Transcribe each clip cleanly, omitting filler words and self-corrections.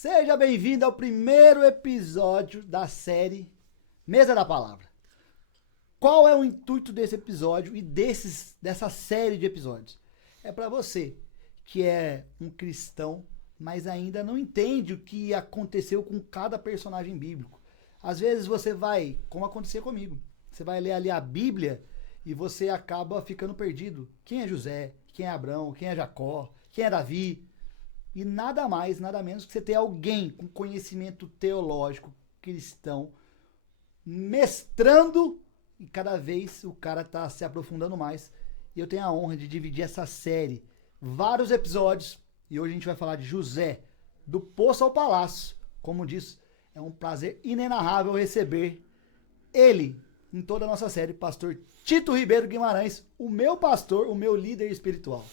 Seja bem-vindo ao primeiro episódio da série Mesa da Palavra. Qual é o intuito desse episódio e dessa série de episódios? É para você que é um cristão, mas ainda não entende o que aconteceu com cada personagem bíblico. Às vezes você vai, como acontecia comigo, você vai ler ali a Bíblia e você acaba ficando perdido. Quem é José? Quem é Abraão? Quem é Jacó? Quem é Davi? E nada mais, nada menos que você ter alguém com conhecimento teológico cristão mestrando e cada vez o cara está se aprofundando mais. E eu tenho a honra de dividir essa série, vários episódios, e hoje a gente vai falar de José, do Poço ao Palácio. Como diz, é um prazer inenarrável receber ele em toda a nossa série, pastor Tito Ribeiro Guimarães, o meu pastor, o meu líder espiritual.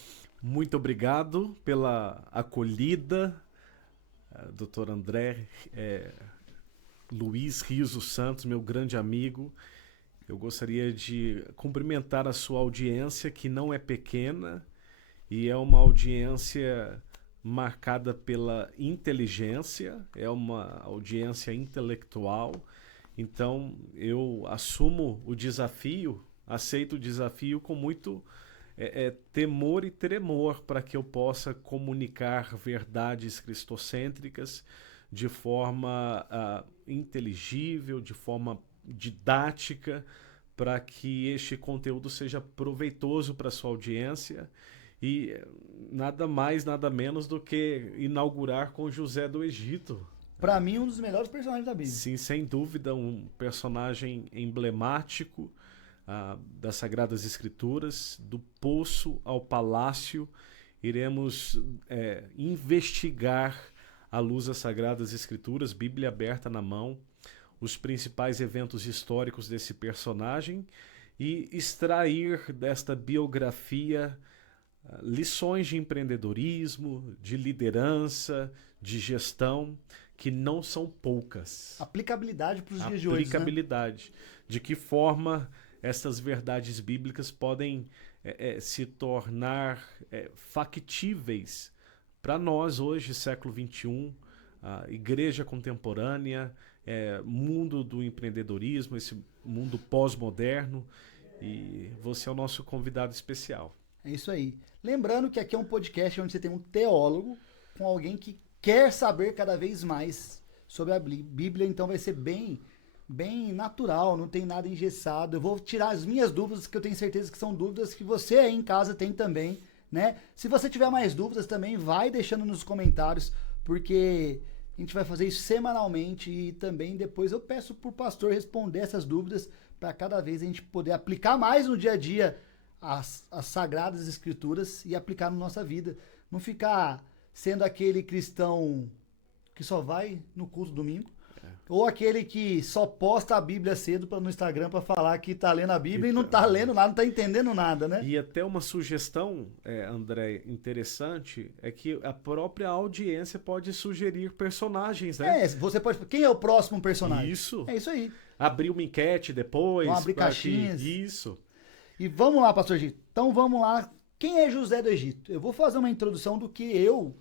Muito obrigado pela acolhida, Dr. André Luiz Riso Santos, meu grande amigo. Eu gostaria de cumprimentar a sua audiência, que não é pequena, e é uma audiência marcada pela inteligência, é uma audiência intelectual. Então, eu assumo o desafio, aceito o desafio com muito temor e tremor para que eu possa comunicar verdades cristocêntricas de forma inteligível, de forma didática, para que este conteúdo seja proveitoso para a sua audiência e nada mais, nada menos do que inaugurar com José do Egito. Para mim, um dos melhores personagens da Bíblia. Sim, sem dúvida, um personagem emblemático das Sagradas Escrituras, do poço ao palácio. Iremos investigar à luz das Sagradas Escrituras, Bíblia aberta na mão, os principais eventos históricos desse personagem e extrair desta biografia lições de empreendedorismo, de liderança, de gestão, que não são poucas. Aplicabilidade para os dias de hoje, né? Aplicabilidade. De que forma essas verdades bíblicas podem se tornar factíveis para nós hoje, século XXI, a igreja contemporânea, mundo do empreendedorismo, esse mundo pós-moderno, e você é o nosso convidado especial. É isso aí. Lembrando que aqui é um podcast onde você tem um teólogo com alguém que quer saber cada vez mais sobre a Bíblia, então vai ser bem natural, não tem nada engessado. Eu vou tirar as minhas dúvidas, que eu tenho certeza que são dúvidas que você aí em casa tem também, né? Se você tiver mais dúvidas também, vai deixando nos comentários, porque a gente vai fazer isso semanalmente e também depois eu peço pro pastor responder essas dúvidas para cada vez a gente poder aplicar mais no dia a dia as Sagradas Escrituras e aplicar na nossa vida. Não ficar sendo aquele cristão que só vai no culto domingo, ou aquele que só posta a Bíblia cedo no Instagram para falar que tá lendo a Bíblia e não tá lendo nada, não tá entendendo nada, né? E até uma sugestão, André, interessante, é que a própria audiência pode sugerir personagens, né? Você pode... Quem é o próximo personagem? Isso. É isso aí. Abrir uma enquete depois. Vamos abrir caixinhas. Isso. E vamos lá, pastor Egito. Então vamos lá. Quem é José do Egito? Eu vou fazer uma introdução do que eu,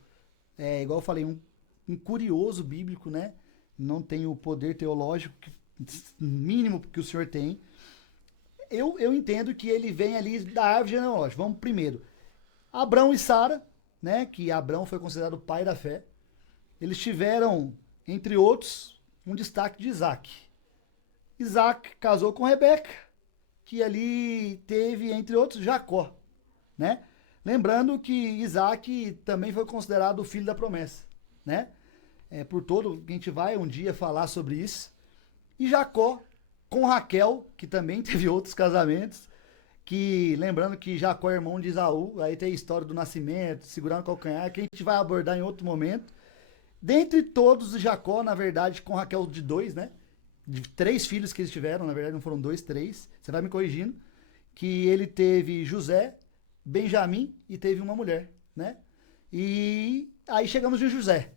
igual eu falei, um curioso bíblico, né? Não tenho o poder teológico mínimo que o senhor tem. Eu entendo que ele vem ali da árvore genealógica. Vamos primeiro. Abrão e Sara, né? Que Abrão foi considerado o pai da fé. Eles tiveram, entre outros, um destaque de Isaac. Isaac casou com Rebeca, que ali teve, entre outros, Jacó, né? Lembrando que Isaac também foi considerado o filho da promessa, né? Por todo, a gente vai um dia falar sobre isso. E Jacó com Raquel, que também teve outros casamentos, que lembrando que Jacó é irmão de Esaú, aí tem a história do nascimento, segurando o calcanhar, que a gente vai abordar em outro momento. Dentre todos, Jacó, na verdade, com Raquel de 2, né? De 3 filhos que eles tiveram, na verdade não foram 2, 3, você vai me corrigindo, que ele teve José, Benjamim e teve uma mulher, né? E aí chegamos em José.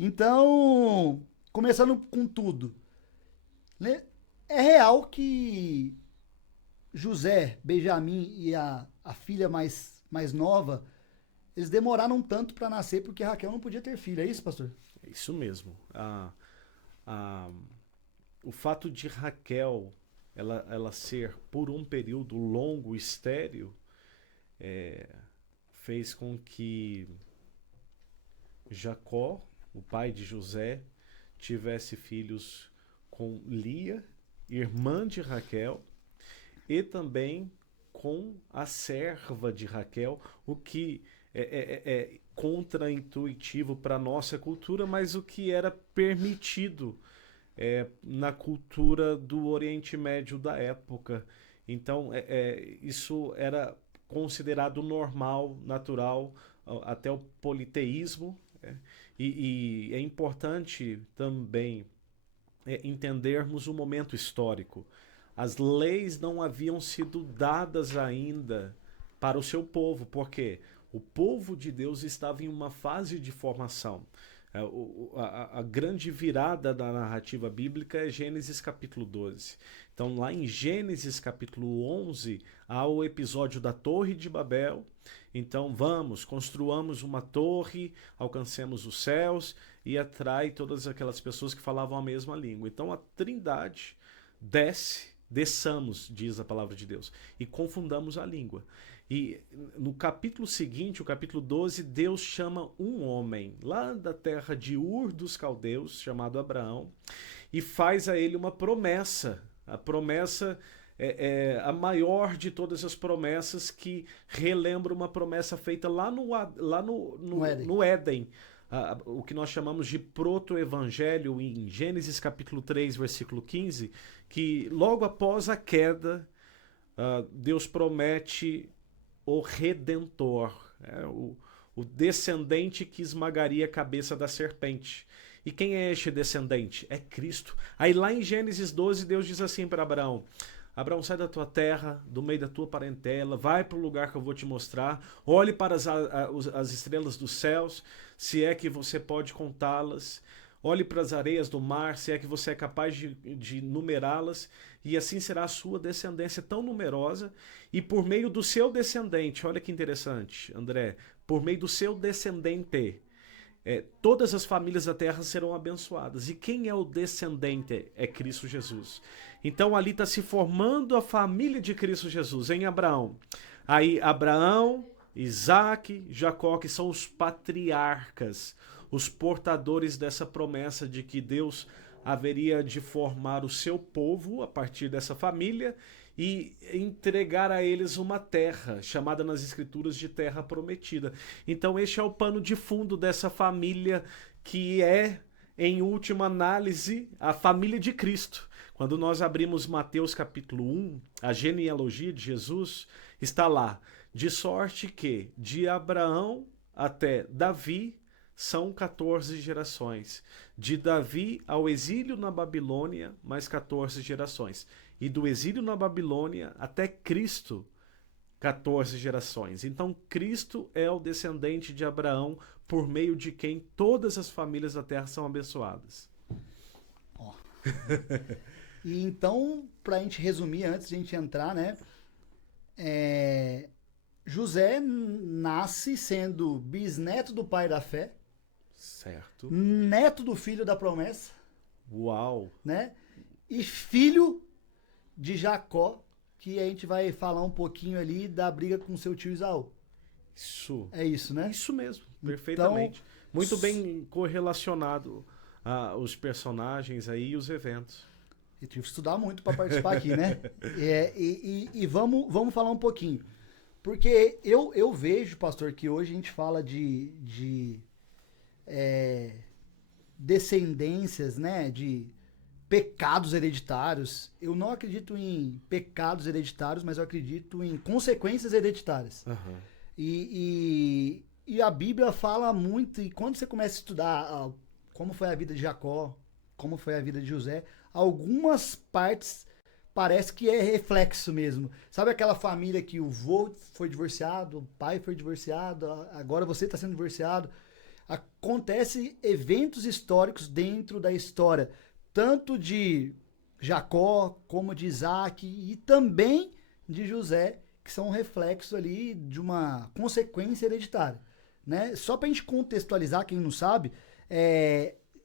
Então, começando com tudo, é real que José, Benjamim e a filha mais nova, eles demoraram tanto para nascer porque Raquel não podia ter filho, é isso, pastor? Isso mesmo. O fato de Raquel ela ser por um período longo estéril fez com que Jacó, o pai de José, tivesse filhos com Lia, irmã de Raquel, e também com a serva de Raquel, o que é contraintuitivo para a nossa cultura, mas o que era permitido na cultura do Oriente Médio da época. Então, isso era considerado normal, natural, até o politeísmo. E é importante também entendermos o momento histórico. As leis não haviam sido dadas ainda para o seu povo, porque o povo de Deus estava em uma fase de formação. A grande virada da narrativa bíblica é Gênesis capítulo 12. Então, lá em Gênesis capítulo 11, há o episódio da Torre de Babel. Então, construamos uma torre, alcancemos os céus e atrai todas aquelas pessoas que falavam a mesma língua. Então, a Trindade desçamos, diz a palavra de Deus, e confundamos a língua. E no capítulo seguinte, o capítulo 12, Deus chama um homem lá da terra de Ur dos Caldeus, chamado Abraão, e faz a ele uma promessa. A promessa é a maior de todas as promessas, que relembra uma promessa feita lá no Éden. O que nós chamamos de proto-evangelho, em Gênesis capítulo 3, versículo 15, que logo após a queda, Deus promete o Redentor, o descendente que esmagaria a cabeça da serpente. E quem é este descendente? É Cristo. Aí lá em Gênesis 12, Deus diz assim para Abraão: Abraão, sai da tua terra, do meio da tua parentela, vai para o lugar que eu vou te mostrar, olhe para as estrelas dos céus, se é que você pode contá-las, olhe para as areias do mar, se é que você é capaz de numerá-las, e assim será a sua descendência tão numerosa, e por meio do seu descendente, olha que interessante, André, por meio do seu descendente, todas as famílias da terra serão abençoadas. E quem é o descendente? É Cristo Jesus. Então ali está se formando a família de Cristo Jesus, em Abraão. Aí Abraão, Isaac, Jacó, que são os patriarcas, os portadores dessa promessa de que Deus haveria de formar o seu povo a partir dessa família e entregar a eles uma terra, chamada nas Escrituras de terra prometida. Então este é o pano de fundo dessa família, que é, em última análise, a família de Cristo. Quando nós abrimos Mateus capítulo 1, a genealogia de Jesus, está lá: de sorte que de Abraão até Davi são 14 gerações. De Davi ao exílio na Babilônia, mais 14 gerações. E do exílio na Babilônia até Cristo, 14 gerações. Então, Cristo é o descendente de Abraão, por meio de quem todas as famílias da terra são abençoadas. Ó. E então, para a gente resumir, antes de a gente entrar, né? José nasce sendo bisneto do pai da fé. Certo. Neto do filho da promessa. Uau! Né? E filho de Jacó, que a gente vai falar um pouquinho ali da briga com seu tio Esaú. Isso. É isso, né? Isso mesmo, perfeitamente. Então, muito bem correlacionado os personagens aí e os eventos. Eu tive que estudar muito para participar aqui, né? E vamos falar um pouquinho. Porque eu vejo, pastor, que hoje a gente fala de descendências, né? De pecados hereditários. Eu não acredito em pecados hereditários, mas eu acredito em consequências hereditárias. Uhum. E a Bíblia fala muito, e quando você começa a estudar como foi a vida de Jacó, como foi a vida de José, algumas partes parece que é reflexo mesmo. Sabe aquela família que o avô foi divorciado, o pai foi divorciado, agora você está sendo divorciado? Acontece eventos históricos dentro da história, tanto de Jacó como de Isaac e também de José, que são um reflexo ali de uma consequência hereditária, né? Só para a gente contextualizar, quem não sabe,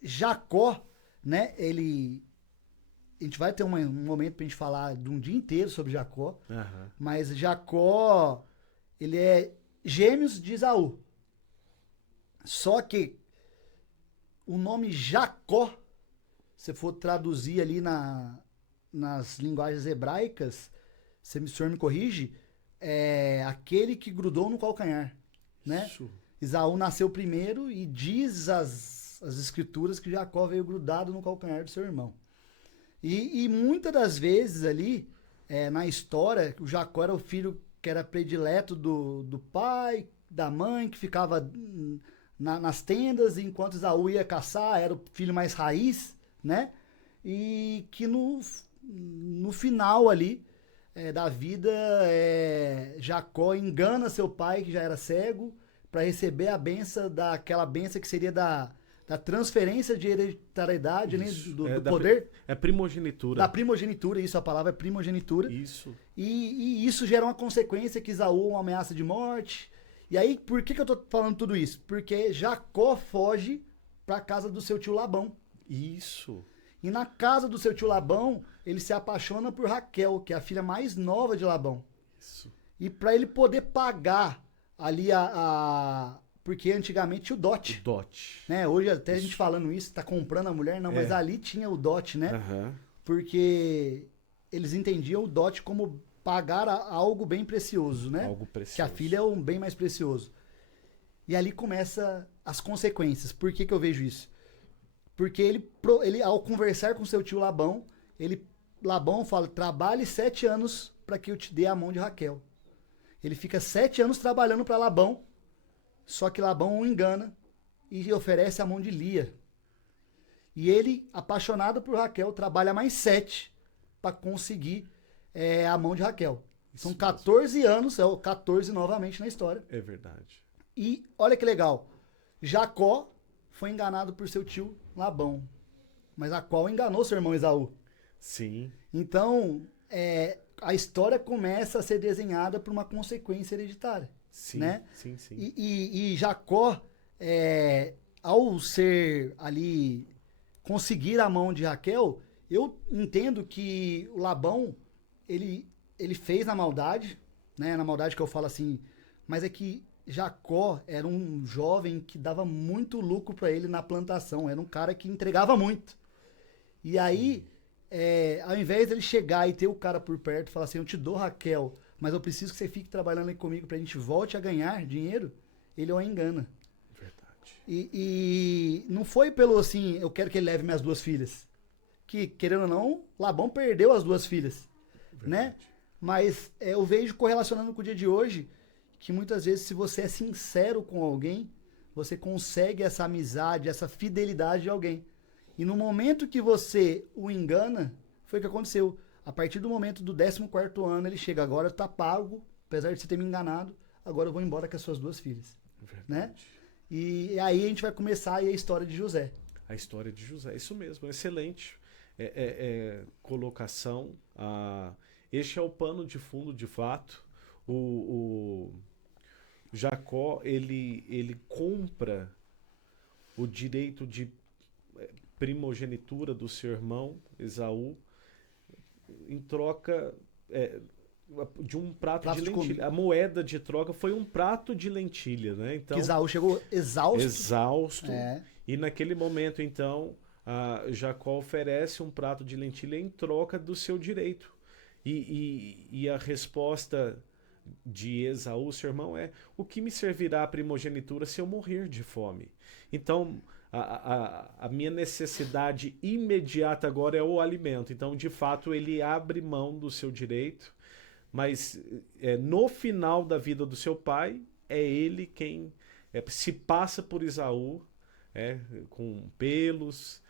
Jacó, né, a gente vai ter um momento pra gente falar de um dia inteiro sobre Jacó, mas Jacó, ele é gêmeos de Esaú. Só que o nome Jacó, se for traduzir ali nas linguagens hebraicas, se o senhor me corrige, é aquele que grudou no calcanhar, né? Isso. Esaú nasceu primeiro e diz as escrituras que Jacó veio grudado no calcanhar do seu irmão. E muitas das vezes ali, na história, o Jacó era o filho que era predileto do pai, da mãe, que ficava nas tendas, enquanto Esaú ia caçar, era o filho mais raiz, né? E que no final ali da vida, Jacó engana seu pai, que já era cego, para receber a benção, daquela benção que seria da transferência de hereditariedade, né, do poder. Primogenitura. Da primogenitura, isso, a palavra é primogenitura. Isso. E isso gera uma consequência que Esaú uma ameaça de morte. E aí, por que eu tô falando tudo isso? Porque Jacó foge para a casa do seu tio Labão. Isso. E na casa do seu tio Labão, ele se apaixona por Raquel, que é a filha mais nova de Labão. Isso. E para ele poder pagar ali porque antigamente tinha o dote. O dote. Né? Hoje até a gente falando isso, tá comprando a mulher, não, mas ali tinha o dote, né? Porque eles entendiam o dote como pagar algo bem precioso, né? Algo precioso. Que a filha é um bem mais precioso. E ali começa as consequências. Por que eu vejo isso? Porque ele ao conversar com seu tio Labão, Labão fala, trabalhe 7 anos para que eu te dê a mão de Raquel. Ele fica 7 anos trabalhando para Labão, só que Labão o engana e oferece a mão de Lia. E ele, apaixonado por Raquel, trabalha mais 7 para conseguir a mão de Raquel. São 14 anos, é o 14 novamente na história. É verdade. E olha que legal, Jacó foi enganado por seu tio Labão, mas a qual enganou seu irmão Esaú. Sim. Então, a história começa a ser desenhada por uma consequência hereditária. Sim, né? sim. E Jacó, ao ser ali, conseguir a mão de Raquel, eu entendo que o Labão, ele fez na maldade, né? Na maldade que eu falo assim, mas é que Jacó era um jovem que dava muito lucro para ele na plantação, era um cara que entregava muito. E aí, ao invés dele chegar e ter o cara por perto e falar assim, eu te dou Raquel, mas eu preciso que você fique trabalhando aí comigo pra gente volte a ganhar dinheiro, ele o engana. Verdade. E não foi pelo assim, eu quero que ele leve minhas 2 filhas. Que, querendo ou não, Labão perdeu as 2 filhas. Verdade. Né? Mas eu vejo correlacionando com o dia de hoje, que muitas vezes se você é sincero com alguém, você consegue essa amizade, essa fidelidade de alguém. E no momento que você o engana, foi o que aconteceu. A partir do momento do 14º ano, ele chega, agora tá pago, apesar de você ter me enganado, agora eu vou embora com as suas 2 filhas. Verdade. Né? E aí a gente vai começar aí a história de José. A história de José, isso mesmo, excelente colocação. Este é o pano de fundo, de fato. O Jacó, ele compra o direito de primogenitura do seu irmão, Esaú, em troca de um prato de lentilha. A moeda de troca foi um prato de lentilha, né? Então, que Esaú chegou exausto. E naquele momento, então, Jacó oferece um prato de lentilha em troca do seu direito. E a resposta de Esaú, seu irmão, o que me servirá a primogenitura se eu morrer de fome? Então, a minha necessidade imediata agora é o alimento. Então, de fato, ele abre mão do seu direito, mas no final da vida do seu pai, é ele quem se passa por Esaú, com pelos,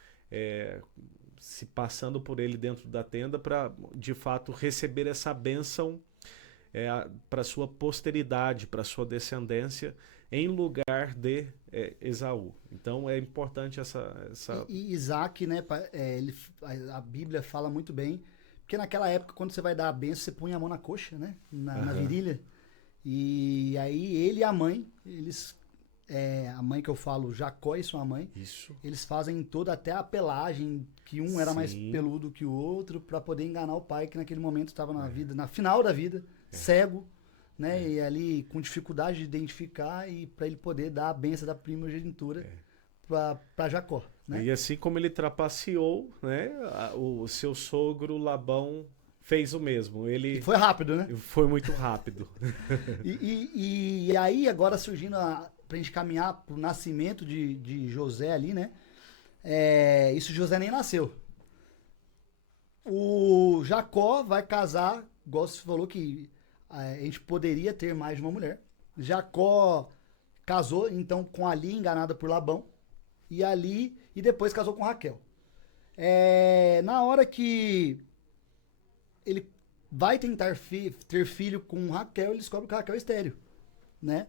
se passando por ele dentro da tenda para, de fato, receber essa bênção para sua posteridade, para sua descendência, em lugar de Esaú. Então é importante essa... E Isaac, né, a Bíblia fala muito bem, porque naquela época, quando você vai dar a bênção, você põe a mão na coxa, né, na virilha, e aí ele e a mãe, eles a mãe que eu falo, Jacó e sua mãe, Isso. eles fazem toda até a pelagem, que um era mais Sim. peludo que o outro, para poder enganar o pai, que naquele momento estava na vida, na final da vida, cego, né? E ali com dificuldade de identificar e para ele poder dar a benção da primogenitura para Jacó, né? E assim como ele trapaceou, né, o seu sogro Labão fez o mesmo. Ele E foi rápido, né? foi muito rápido. E aí, agora surgindo, pra gente caminhar pro nascimento de José ali, né? Isso José nem nasceu. O Jacó vai casar, igual você falou que a gente poderia ter mais de uma mulher. Jacó casou, então, com Ali, enganada por Labão. E depois casou com Raquel. Na hora que ele vai tentar ter filho com Raquel, ele descobre que Raquel é estéril, né?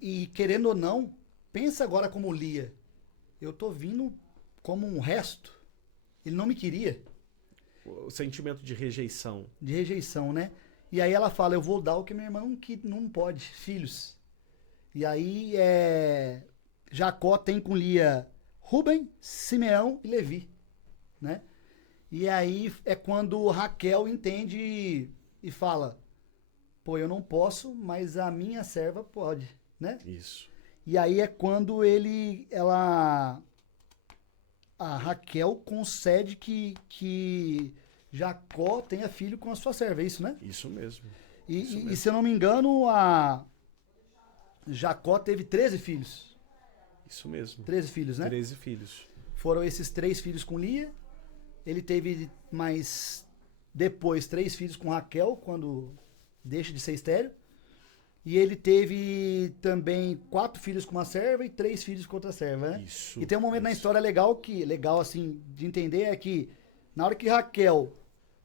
E querendo ou não, pensa agora como Lia. Eu tô vindo como um resto. Ele não me queria. O sentimento de rejeição. De rejeição, né? E aí ela fala, eu vou dar o que minha irmã não pode, filhos. E aí Jacó tem com Lia Ruben, Simeão e Levi, né? E aí é quando Raquel entende e fala, pô, eu não posso, mas a minha serva pode, né? Isso. E aí é quando a Raquel concede que Jacó tenha filho com a sua serva, é isso, né? Isso mesmo. E se eu não me engano, a Jacó teve 13 filhos. Isso mesmo. 13 filhos, né? 13 filhos. Foram esses 3 filhos com Lia. Ele teve mais depois 3 filhos com Raquel, quando deixa de ser estéril. E ele teve também 4 filhos com uma serva e 3 filhos com outra serva, né? Isso. E tem um momento na história legal assim de entender, é que na hora que Raquel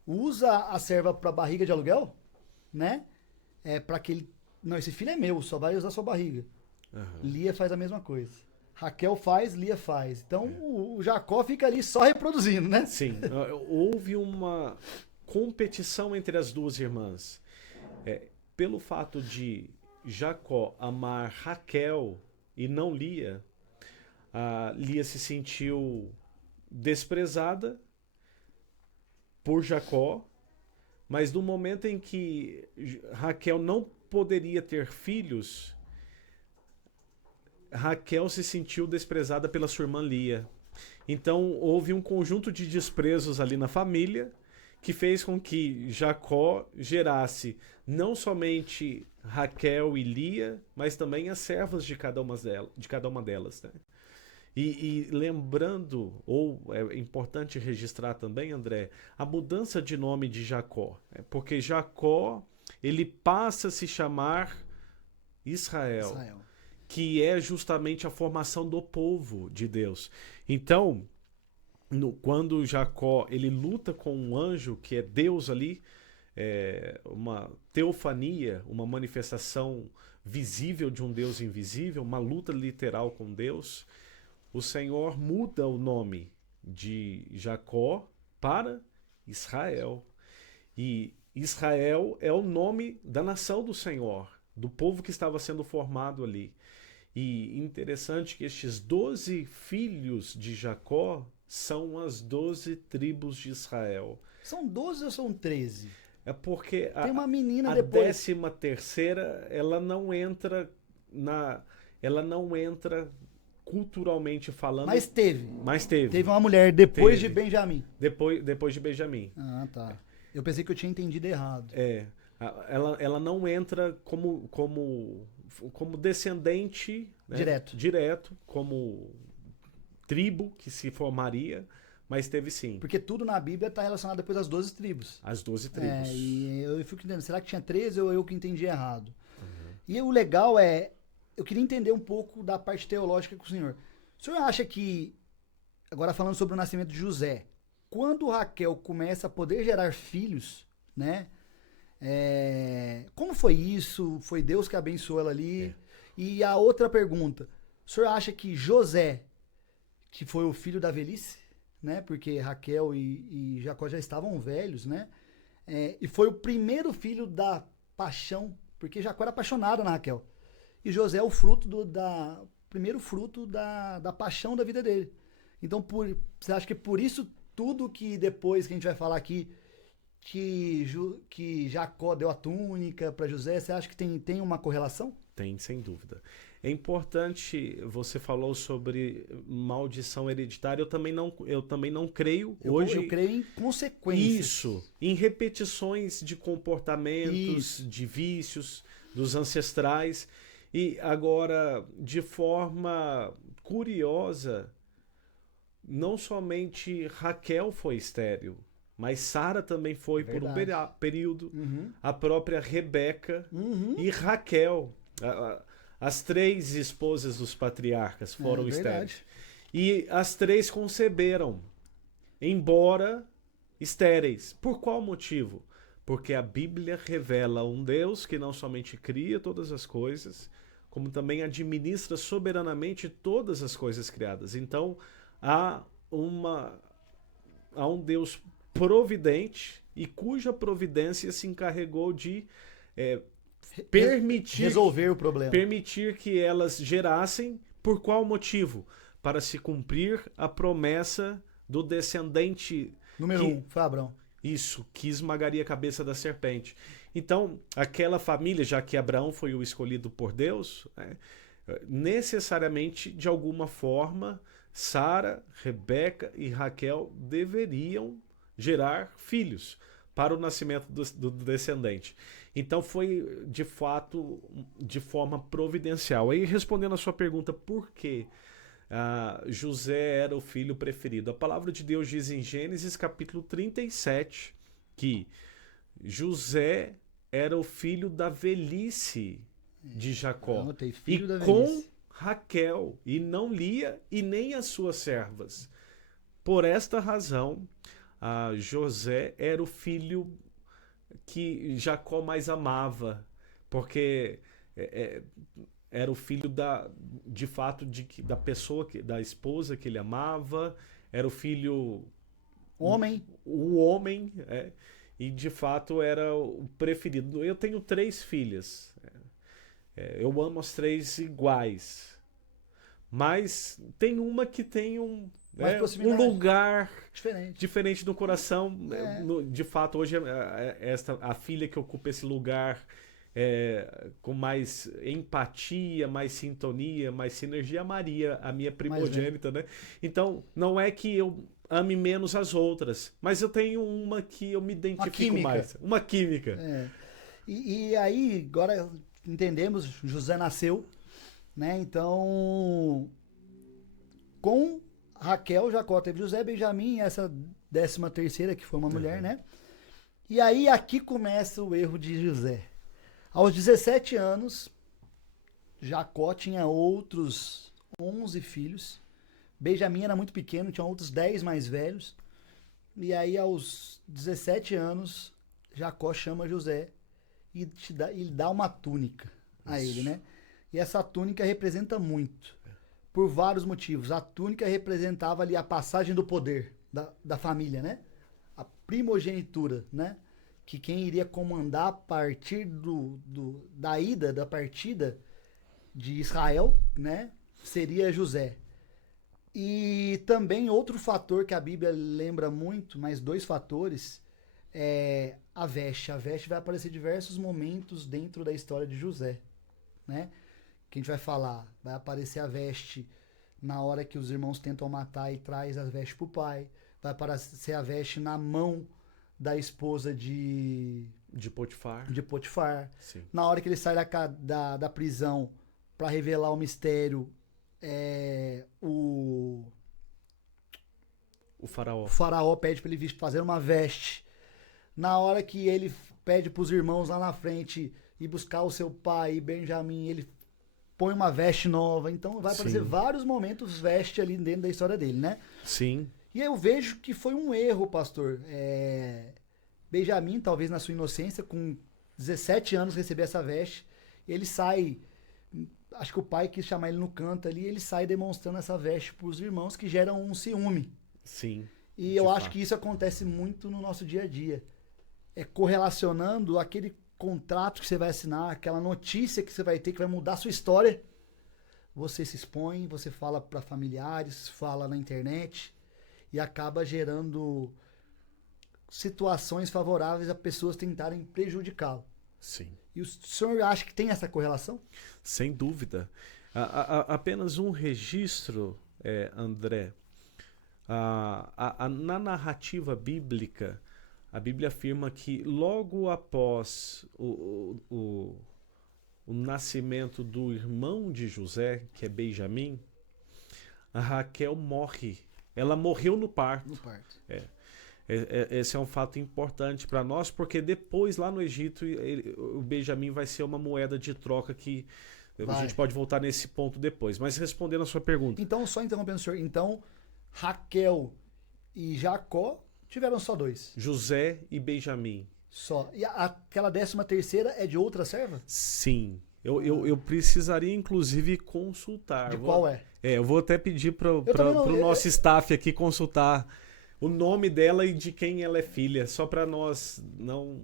usa a serva para barriga de aluguel, né? Para que ele, não, esse filho é meu, só vai usar sua barriga. Aham. Lia faz a mesma coisa. Raquel faz, Lia faz. Então o Jacó fica ali só reproduzindo, né? Sim, houve uma competição entre as duas irmãs. Pelo fato de Jacó amar Raquel e não Lia, a Lia se sentiu desprezada por Jacó, mas no momento em que Raquel não poderia ter filhos, Raquel se sentiu desprezada pela sua irmã Lia. Então houve um conjunto de desprezos ali na família que fez com que Jacó gerasse não somente Raquel e Lia, mas também as servas de cada uma delas. Né? E lembrando, ou é importante registrar também, André, a mudança de nome de Jacó. Porque Jacó, ele passa a se chamar Israel. Que é justamente a formação do povo de Deus. Então, quando Jacó ele luta com um anjo, que é Deus ali, uma teofania, uma manifestação visível de um Deus invisível, uma luta literal com Deus, o Senhor muda o nome de Jacó para Israel. E Israel é o nome da nação do Senhor, do povo que estava sendo formado ali. E interessante que estes 12 filhos de Jacó são as 12 tribos de Israel. São 12 ou são 13? É porque tem uma menina a depois. 13ª, ela não entra culturalmente falando. Mas teve. Teve uma mulher depois de Benjamim. Depois de Benjamim. Ah, tá. Eu pensei que eu tinha entendido errado. Ela não entra como descendente, né? Direto, como tribo que se formaria, mas teve sim. Porque tudo na Bíblia está relacionado depois às 12 tribos. As 12 tribos. E eu fico entendendo, será que tinha 13 ou eu que entendi errado? Uhum. E o legal eu queria entender um pouco da parte teológica com o senhor. O senhor acha que, agora falando sobre o nascimento de José, quando Raquel começa a poder gerar filhos, né? Como foi isso? Foi Deus que abençoou ela ali? E a outra pergunta, o senhor acha que José, que foi o filho da velhice, né? Porque Raquel e Jacó já estavam velhos, né? E foi o primeiro filho da paixão, porque Jacó era apaixonado na Raquel. e José é o primeiro fruto da paixão da vida dele. Então, você acha que por isso tudo que depois que a gente vai falar aqui, que Jacó deu a túnica para José, você acha que tem uma correlação? Tem, sem dúvida. É importante, você falou sobre maldição hereditária, eu também não creio hoje. Eu creio em consequências. Isso, em repetições de comportamentos, de vícios dos ancestrais. E agora, de forma curiosa, não somente Raquel foi estéril, mas Sara também foi por um período, a própria Rebeca e Raquel. As 3 esposas dos patriarcas foram estéreis. E as 3 conceberam, embora estéreis. Por qual motivo? Porque a Bíblia revela um Deus que não somente cria todas as coisas, como também administra soberanamente todas as coisas criadas. Então, há um Deus providente e cuja providência se encarregou de resolver o problema. Permitir que elas gerassem. Por qual motivo? Para se cumprir a promessa do descendente número 1, foi Abraão. Isso, que esmagaria a cabeça da serpente. Então, aquela família, já que Abraão foi o escolhido por Deus, necessariamente, de alguma forma, Sara, Rebeca e Raquel deveriam gerar filhos para o nascimento do descendente. Então foi, de fato, de forma providencial. Aí, respondendo a sua pergunta, por que José era o filho preferido? A palavra de Deus diz em Gênesis capítulo 37 que José era o filho da velhice de Jacó. Anotei, filho da velhice. Com Raquel, e não Lia e nem as suas servas. Por esta razão, José era o filho que Jacó mais amava, porque era o filho de fato da pessoa, da esposa que ele amava, era o filho o homem, e de fato era o preferido. Eu tenho 3 filhas, eu amo as 3 iguais, mas tem uma que tem um lugar diferente no coração. De fato, hoje a filha que ocupa esse lugar com mais empatia, mais sintonia, mais sinergia, a Maria, a minha primogênita, né? Então, não é que eu ame menos as outras, mas eu tenho uma que eu me identifico mais. Uma química. E aí, agora entendemos, José nasceu, né? Então, com Raquel, Jacó teve José, Benjamim, essa 13ª, que foi uma mulher, né? E aí, aqui começa o erro de José. Aos 17 anos, Jacó tinha outros 11 filhos. Benjamim era muito pequeno, tinha outros 10 mais velhos. E aí, aos 17 anos, Jacó chama José e lhe dá uma túnica a ele, né? E essa túnica representa muito, por vários motivos. A túnica representava ali a passagem do poder da família, né? A primogenitura, né? Que quem iria comandar a partir da partida de Israel, né? Seria José. E também outro fator que a Bíblia lembra muito, mais 2 fatores, é a veste. A veste vai aparecer em diversos momentos dentro da história de José, né? Que a gente vai falar, vai aparecer a veste na hora que os irmãos tentam matar e traz a veste pro pai, vai aparecer a veste na mão da esposa de Potifar. Sim. Na hora que ele sai da prisão para revelar o mistério, o faraó pede para ele fazer uma veste. Na hora que ele pede para os irmãos lá na frente ir buscar o seu pai, Benjamim, ele põe uma veste nova. Então vai aparecer vários momentos veste ali dentro da história dele, né? Sim. E eu vejo que foi um erro, pastor. Benjamim, talvez na sua inocência, com 17 anos receber essa veste, ele sai, acho que o pai quis chamar ele no canto ali, ele sai demonstrando essa veste para os irmãos, que geram um ciúme. Sim. E eu acho que isso acontece muito no nosso dia a dia. Correlacionando aquele contrato que você vai assinar, aquela notícia que você vai ter que vai mudar a sua história, você se expõe, você fala para familiares, fala na internet e acaba gerando situações favoráveis a pessoas tentarem prejudicá-lo. Sim. E o senhor acha que tem essa correlação? Sem dúvida. Apenas um registro, André. Na narrativa bíblica, a Bíblia afirma que logo após o nascimento do irmão de José, que é Benjamim, a Raquel morre. Ela morreu no parto. No parto. Esse é um fato importante para nós, porque depois, lá no Egito, o Benjamim vai ser uma moeda de troca que a gente pode voltar nesse ponto depois. Mas respondendo a sua pergunta. Então, só interrompendo o senhor, então Raquel e Jacó tiveram só 2? José e Benjamim. Só. E aquela 13ª é de outra serva? Sim. Eu precisaria, inclusive, consultar. De qual é? Eu vou até pedir para o nosso staff aqui consultar o nome dela e de quem ela é filha, só para nós não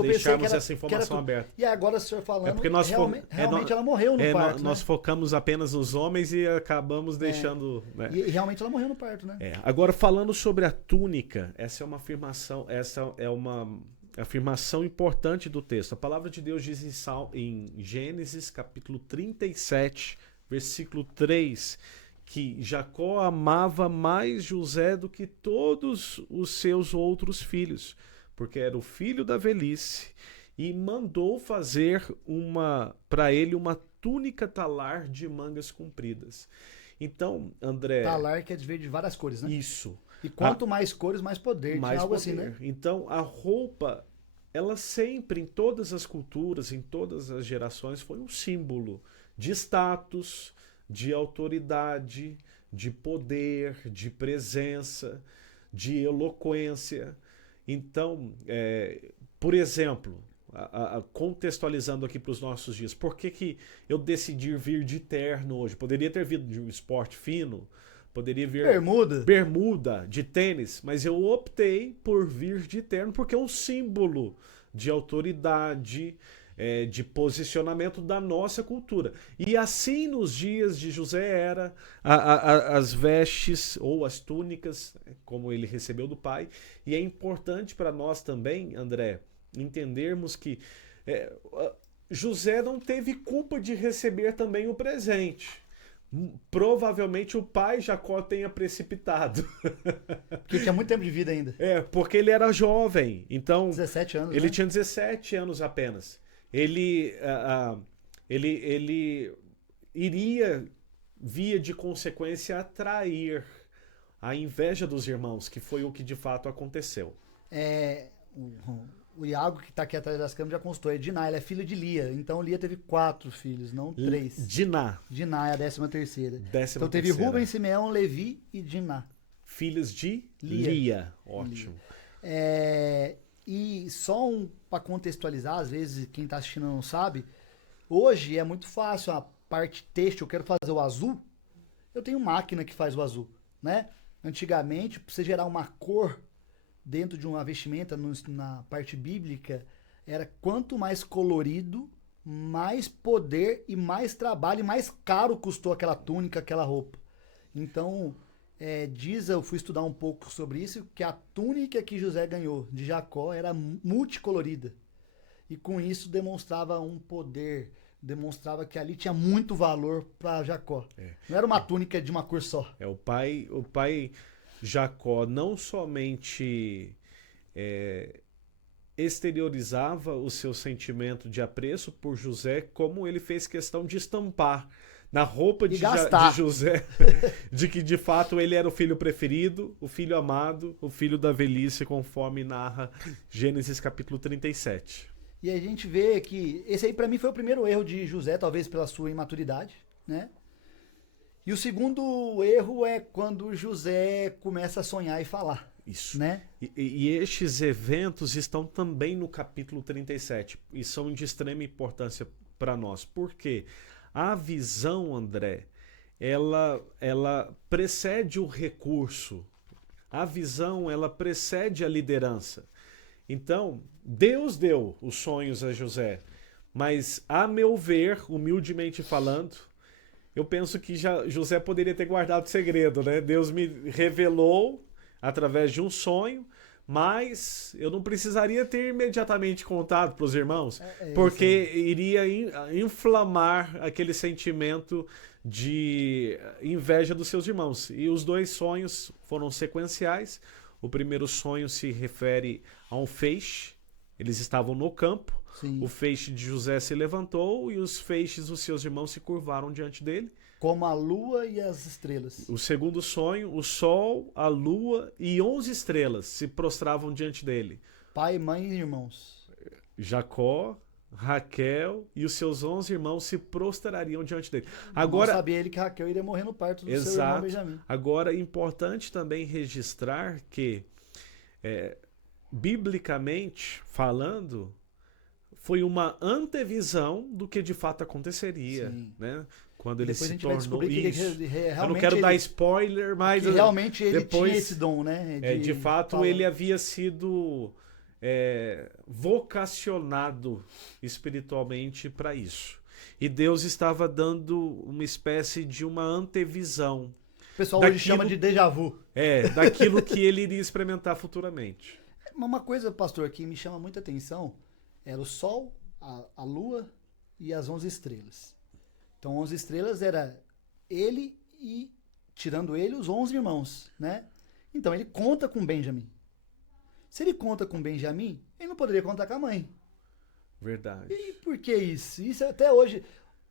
deixarmos essa informação aberta. E agora o senhor falando, porque nós realmente ela morreu no parto, nós focamos apenas nos homens e acabamos deixando... Né? E realmente ela morreu no parto, né? Agora, falando sobre a túnica, essa é uma afirmação importante do texto. A palavra de Deus diz em Gênesis, capítulo 37, versículo 3, que Jacó amava mais José do que todos os seus outros filhos, porque era o filho da velhice, e mandou fazer para ele uma túnica talar de mangas compridas. Então, André... Talar quer dizer de várias cores, né? Isso. E quanto mais cores, mais poder. Mais algo poder. Assim, né? Então, a roupa, ela sempre, em todas as culturas, em todas as gerações, foi um símbolo de status, de autoridade, de poder, de presença, de eloquência. Então, por exemplo, contextualizando aqui para os nossos dias, por que eu decidi vir de terno hoje? Poderia ter vindo de um esporte fino, poderia vir bermuda, de tênis, mas eu optei por vir de terno porque é um símbolo de autoridade, de posicionamento da nossa cultura. E assim nos dias de José era as vestes ou as túnicas, como ele recebeu do pai. E é importante para nós também, André, entendermos que José não teve culpa de receber também o presente. Provavelmente o pai Jacó tenha precipitado. Porque tinha muito tempo de vida ainda. Porque ele era jovem. Então, 17 anos, ele né? tinha 17 anos apenas. Ele iria, via de consequência, atrair a inveja dos irmãos, que foi o que de fato aconteceu. O Iago, que está aqui atrás das câmeras, já consultou. Diná, ela é filha de Lia. Então Lia teve 4 filhos, não 3. Diná. Diná é a 13ª. Então teve Rubem, Simeão, Levi e Diná. Filhos de Lia. Ótimo. E só para contextualizar, às vezes quem está assistindo não sabe, hoje é muito fácil a parte têxtil, eu quero fazer o azul, eu tenho máquina que faz o azul, né? Antigamente, para você gerar uma cor dentro de uma vestimenta, na parte bíblica, era quanto mais colorido, mais poder e mais trabalho e mais caro custou aquela túnica, aquela roupa. Então... eu fui estudar um pouco sobre isso, que a túnica que José ganhou de Jacó era multicolorida. E com isso demonstrava um poder, demonstrava que ali tinha muito valor para Jacó. Não era uma túnica de uma cor só. O pai Jacó não somente exteriorizava o seu sentimento de apreço por José, como ele fez questão de estampar na roupa de José, de que de fato ele era o filho preferido, o filho amado, o filho da velhice, conforme narra Gênesis capítulo 37. E a gente vê que esse aí para mim foi o primeiro erro de José, talvez pela sua imaturidade, né? E o segundo erro é quando José começa a sonhar e falar. Isso. Né? E estes eventos estão também no capítulo 37 e são de extrema importância para nós. Por quê? A visão, André, ela precede o recurso. A visão, ela precede a liderança. Então, Deus deu os sonhos a José, mas, a meu ver, humildemente falando, eu penso que José poderia ter guardado o segredo, né? Deus me revelou através de um sonho, mas eu não precisaria ter imediatamente contado para os irmãos, porque iria inflamar aquele sentimento de inveja dos seus irmãos. E os dois sonhos foram sequenciais. O primeiro sonho se refere a um feixe. Eles estavam no campo. Sim. O feixe de José se levantou e os feixes dos seus irmãos se curvaram diante dele. Como a lua e as estrelas. O segundo sonho, o sol, a lua e 11 estrelas se prostravam diante dele. Pai, mãe e irmãos. Jacó, Raquel e os seus 11 irmãos se prostrariam diante dele. Agora, não sabia ele que Raquel iria morrer no parto do seu irmão Benjamim. Agora, é importante também registrar que, biblicamente falando, foi uma antevisão do que de fato aconteceria, né? Quando ele se tornou isso. Eu não quero dar spoiler, mas que realmente ele depois, tinha esse dom, né? De fato, ele havia sido vocacionado espiritualmente para isso. E Deus estava dando uma espécie de uma antevisão. O pessoal hoje chama de déjà vu. Daquilo que ele iria experimentar futuramente. Uma coisa, pastor, que me chama muita atenção era o sol, a lua e as 11 estrelas. Então, 11 estrelas era ele e, tirando ele, os 11 irmãos, né? Então, ele conta com Benjamim. Se ele conta com Benjamim, ele não poderia contar com a mãe. Verdade. E por que isso? Isso até hoje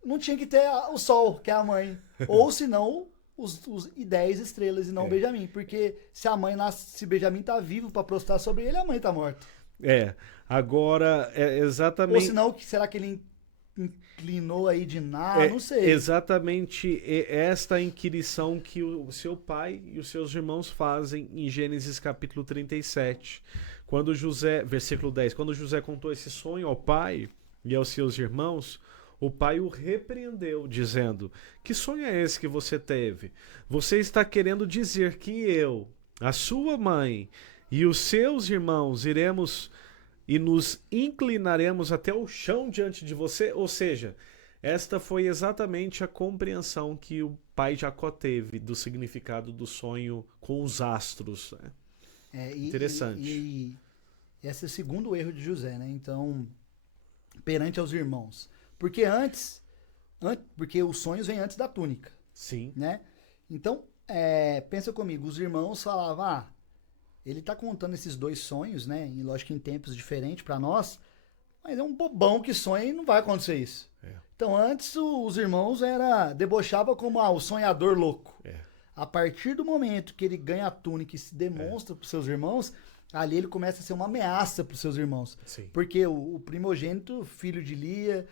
não tinha que ter o sol, que é a mãe. Ou, se não, os 10 estrelas e não Benjamim. Porque se a mãe nasce, se Benjamim tá vivo para prostrar sobre ele, a mãe tá morta. Agora, exatamente... Ou se não, será que ele inclinou aí de nada? Não sei. Exatamente esta inquirição que o seu pai e os seus irmãos fazem em Gênesis capítulo 37. Quando José, versículo 10, quando José contou esse sonho ao pai e aos seus irmãos, o pai o repreendeu, dizendo: que sonho é esse que você teve? Você está querendo dizer que eu, a sua mãe e os seus irmãos iremos e nos inclinaremos até o chão diante de você? Ou seja, esta foi exatamente a compreensão que o pai Jacó teve do significado do sonho com os astros. Né? Interessante. E esse é o segundo erro de José, né? Então, perante aos irmãos. Porque porque os sonhos vêm antes da túnica. Sim. Né? Então, pensa comigo, os irmãos falavam, ele tá contando esses dois sonhos, né? E lógico que em tempos diferentes para nós, mas é um bobão que sonha e não vai acontecer isso. Então antes os irmãos debochavam como o sonhador louco. A partir do momento que ele ganha a túnica e se demonstra para os seus irmãos, ali ele começa a ser uma ameaça para os seus irmãos. Sim. Porque o primogênito, filho de Lia,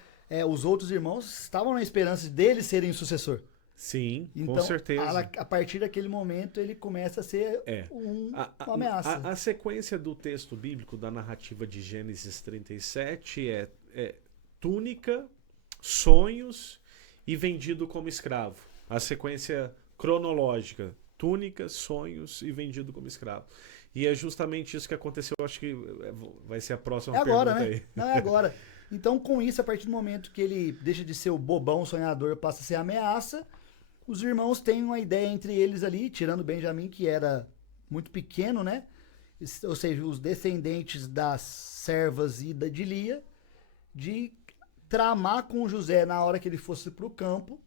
os outros irmãos estavam na esperança deles serem o sucessor. Sim, então, com certeza. A partir daquele momento ele começa a ser uma ameaça. A sequência do texto bíblico da narrativa de Gênesis 37 é túnica, sonhos e vendido como escravo. A sequência cronológica: túnica, sonhos e vendido como escravo. E é justamente isso que aconteceu. Acho que vai ser a próxima agora, pergunta né? aí. Não, é agora. Então, com isso, a partir do momento que ele deixa de ser o bobão sonhador, passa a ser a ameaça, os irmãos têm uma ideia entre eles ali, tirando Benjamim, que era muito pequeno, né? Ou seja, os descendentes das servas e de Lia, de tramar com José na hora que ele fosse para o campo,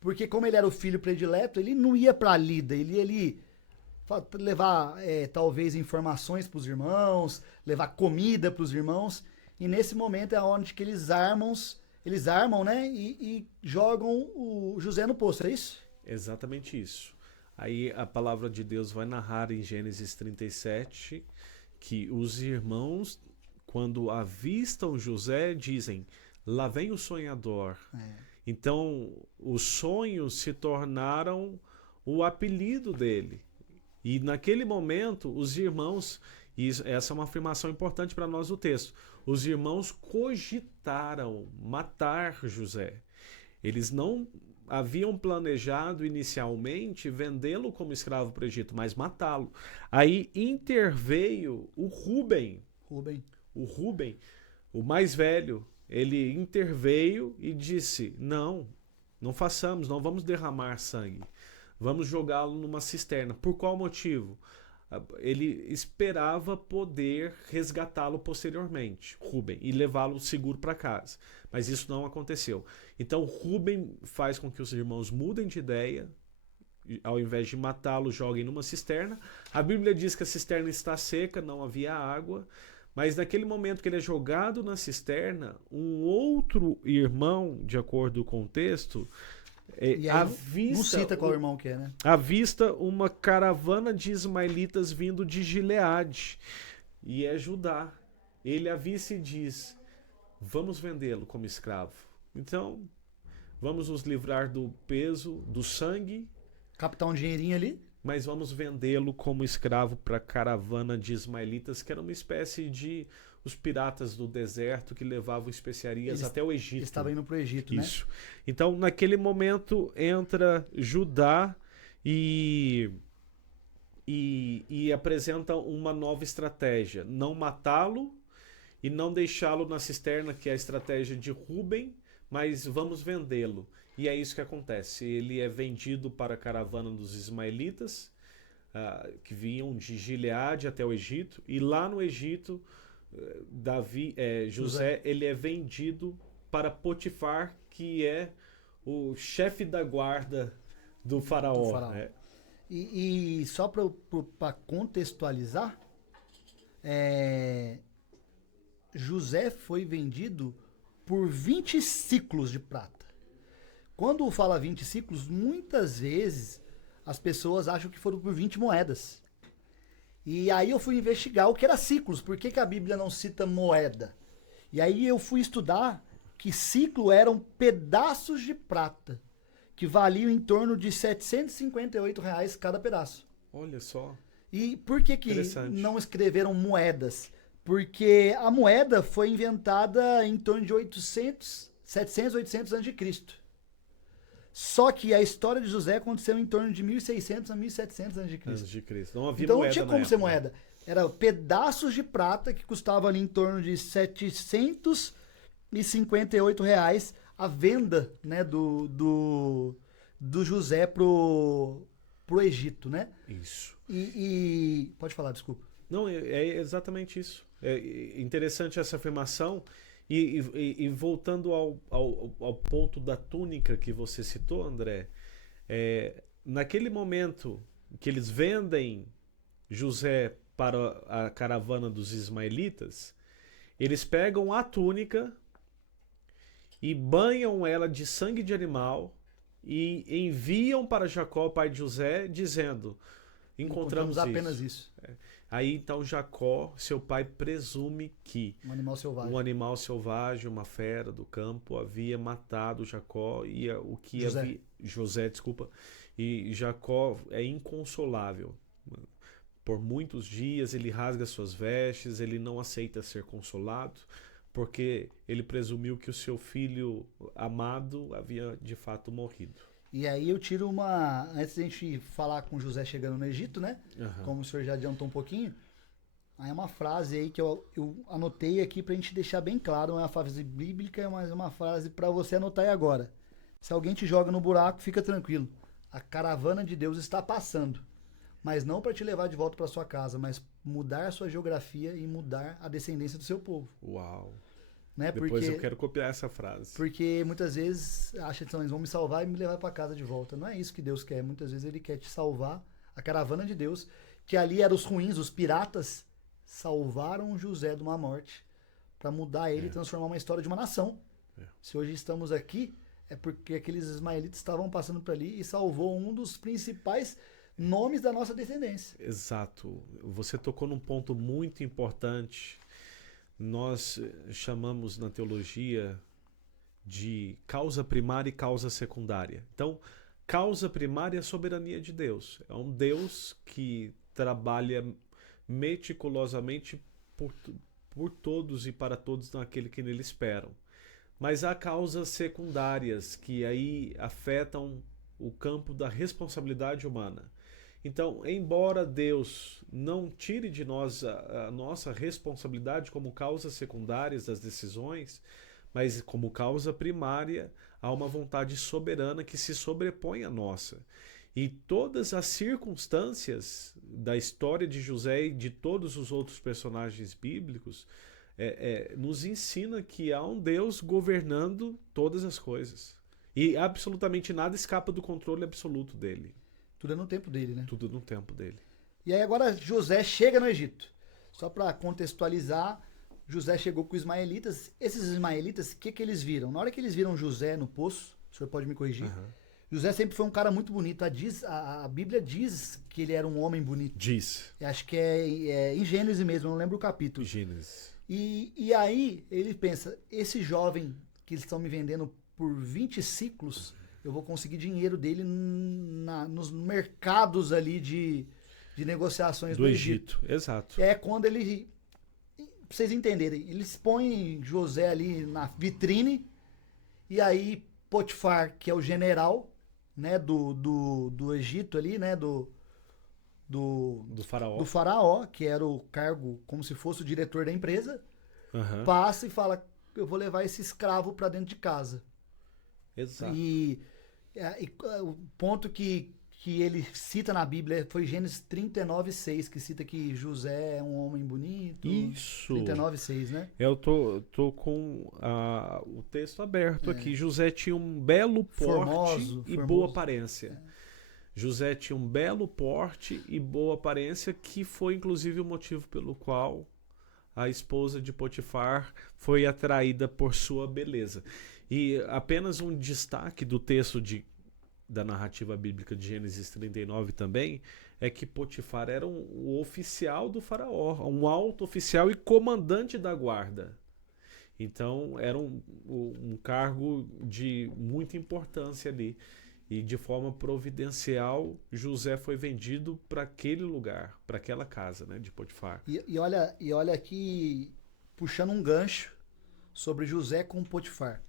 porque como ele era o filho predileto, ele não ia para Lida, ele ia ali levar talvez informações para os irmãos, levar comida para os irmãos, e nesse momento é onde que eles armam, né, e jogam o José no poço, é isso? Exatamente isso. Aí a palavra de Deus vai narrar em Gênesis 37 que os irmãos, quando avistam José, dizem: lá vem o sonhador. Então, os sonhos se tornaram o apelido dele. E naquele momento, os irmãos, e essa é uma afirmação importante para nós do texto, os irmãos cogitaram matar José. Eles não haviam planejado inicialmente vendê-lo como escravo para o Egito, mas matá-lo. Aí interveio o Rúben. Rubem. O Rubem, o mais velho, ele interveio e disse: não, não façamos, não vamos derramar sangue. Vamos jogá-lo numa cisterna. Por qual motivo? Ele esperava poder resgatá-lo posteriormente, Rubem, e levá-lo seguro para casa. Mas isso não aconteceu. Então Rubem faz com que os irmãos mudem de ideia. Ao invés de matá-lo, joguem numa cisterna. A Bíblia diz que a cisterna está seca, não havia água. Mas naquele momento que ele é jogado na cisterna, um outro irmão, de acordo com o texto, não cita qual irmão que é, né? avista uma caravana de ismaelitas vindo de Gileade, e é Judá. Ele avista e diz: vamos vendê-lo como escravo. Então, vamos nos livrar do peso, do sangue, Captar um dinheirinho ali. mas vamos vendê-lo como escravo para a caravana de ismaelitas, que era uma espécie de os piratas do deserto que levavam especiarias até o Egito. Estava indo para o Egito, né? Isso. Então, naquele momento, entra Judá e apresenta uma nova estratégia. Não matá-lo e não deixá-lo na cisterna, que é a estratégia de Rubem, mas vamos vendê-lo. E é isso que acontece. Ele é vendido para a caravana dos ismaelitas, que vinham de Gileade até o Egito. E lá no Egito, José, ele é vendido para Potifar, que é o chefe da guarda do faraó. E só para contextualizar, José foi vendido por 20 ciclos de prata. Quando fala 20 ciclos, muitas vezes as pessoas acham que foram por 20 moedas. E aí eu fui investigar o que era ciclos, por que a Bíblia não cita moeda? E aí eu fui estudar que ciclo eram pedaços de prata, que valiam em torno de R$ 758 cada pedaço. Olha só. E por que não escreveram moedas? Porque a moeda foi inventada em torno de 700, 800 a.C. Só que a história de José aconteceu em torno de 1600 a 1700 a.C. Não havia então moeda, não tinha como ser moeda. Era pedaços de prata que custavam ali em torno de R$ 758 a venda, né, do José pro Egito, né? Isso. E pode falar, desculpa. Não, é exatamente isso. É interessante essa afirmação. E voltando ao ponto da túnica que você citou, André, naquele momento que eles vendem José para a caravana dos ismaelitas, eles pegam a túnica e banham ela de sangue de animal e enviam para Jacó, pai de José, dizendo: encontramos apenas isso. Aí então Jacó, seu pai, presume que um animal selvagem, uma fera do campo, havia matado Jacó e José, desculpa. E Jacó é inconsolável. Por muitos dias ele rasga suas vestes, ele não aceita ser consolado, porque ele presumiu que o seu filho amado havia de fato morrido. E aí eu tiro antes de a gente falar com José chegando no Egito, né? Uhum. Como o senhor já adiantou um pouquinho. Aí é uma frase aí que eu anotei aqui pra gente deixar bem claro. Não é uma frase bíblica, mas é uma frase pra você anotar aí agora. Se alguém te joga no buraco, fica tranquilo. A caravana de Deus está passando. Mas não para te levar de volta para sua casa, mas mudar a sua geografia e mudar a descendência do seu povo. Uau! Né? Depois eu quero copiar essa frase. Porque muitas vezes acham que eles vão me salvar e me levar para casa de volta. Não é isso que Deus quer. Muitas vezes ele quer te salvar. A caravana de Deus, que ali eram os ruins, os piratas, salvaram José de uma morte para mudar ele e transformar uma história de uma nação. Se hoje estamos aqui, é porque aqueles ismaelitas estavam passando por ali e salvou um dos principais nomes da nossa descendência. Exato. Você tocou num ponto muito importante. Nós chamamos na teologia de causa primária e causa secundária. Então, causa primária é a soberania de Deus. É um Deus que trabalha meticulosamente por todos e para todos naquele que nele esperam. Mas há causas secundárias que aí afetam o campo da responsabilidade humana. Então, embora Deus não tire de nós a nossa responsabilidade como causas secundárias das decisões, mas como causa primária, há uma vontade soberana que se sobrepõe à nossa. E todas as circunstâncias da história de José e de todos os outros personagens bíblicos nos ensina que há um Deus governando todas as coisas. E absolutamente nada escapa do controle absoluto dele. Tudo é no tempo dele, né? Tudo no tempo dele. E aí agora José chega no Egito. Só para contextualizar, José chegou com os ismaelitas. Esses ismaelitas, o que eles viram? Na hora que eles viram José no poço, o senhor pode me corrigir, José sempre foi um cara muito bonito. A Bíblia diz que ele era um homem bonito. Diz. Eu acho que é em Gênesis mesmo, eu não lembro o capítulo. Gênesis. E aí ele pensa, esse jovem que eles estão me vendendo por 20 ciclos, eu vou conseguir dinheiro dele nos mercados ali de negociações do Egito. Exato. É quando ele, pra vocês entenderem, eles põem José ali na vitrine, e aí Potifar, que é o general, né, do Egito ali, né, do faraó. Do faraó, que era o cargo como se fosse o diretor da empresa, passa e fala, eu vou levar esse escravo para dentro de casa. Exato. E o ponto que ele cita na Bíblia foi Gênesis 39:6, que cita que José é um homem bonito. Isso. 39:6, né? Eu tô com o texto aberto aqui. José tinha um belo porte e boa aparência. José tinha um belo porte e boa aparência, que foi inclusive o motivo pelo qual a esposa de Potifar foi atraída por sua beleza. E apenas um destaque do texto da narrativa bíblica de Gênesis 39 também, é que Potifar era o oficial do faraó, um alto oficial e comandante da guarda. Então era um cargo de muita importância ali. E de forma providencial, José foi vendido para aquele lugar, para aquela casa, né, de Potifar. E olha aqui, puxando um gancho sobre José com Potifar.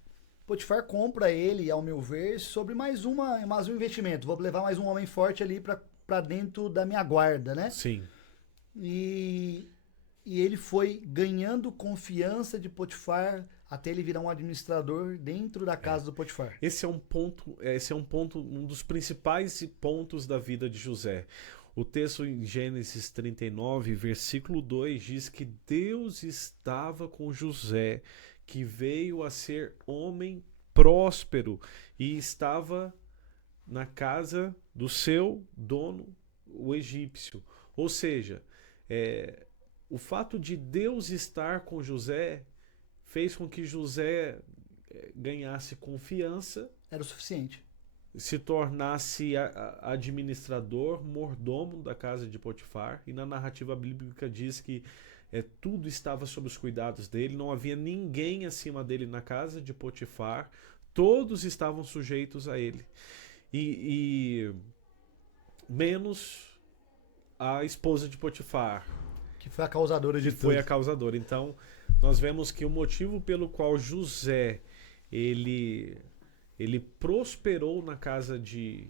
Potifar compra ele, ao meu ver, sobre mais um investimento. Vou levar mais um homem forte ali para dentro da minha guarda, né? Sim. E ele foi ganhando confiança de Potifar até ele virar um administrador dentro da casa do Potifar. Esse é um ponto, um dos principais pontos da vida de José. O texto em Gênesis 39, versículo 2, diz que Deus estava com José, que veio a ser homem próspero e estava na casa do seu dono, o egípcio. Ou seja, o fato de Deus estar com José fez com que José ganhasse confiança. Era o suficiente. Se tornasse administrador, mordomo da casa de Potifar. E na narrativa bíblica diz que tudo estava sob os cuidados dele, não havia ninguém acima dele na casa de Potifar, todos estavam sujeitos a ele. E menos a esposa de Potifar, que foi a causadora de tudo. Foi a causadora. Então, nós vemos que o motivo pelo qual José ele prosperou na casa de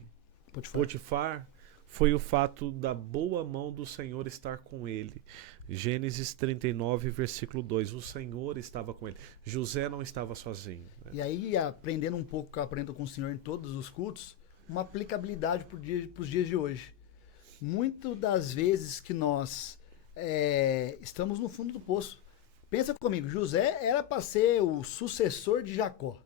Potifar foi o fato da boa mão do Senhor estar com ele. Gênesis 39, versículo 2. O Senhor estava com ele. José não estava sozinho. Né? E aí, aprendendo um pouco que eu aprendo com o Senhor em todos os cultos, uma aplicabilidade para os dias de hoje. Muitas das vezes que nós estamos no fundo do poço. Pensa comigo, José era para ser o sucessor de Jacó,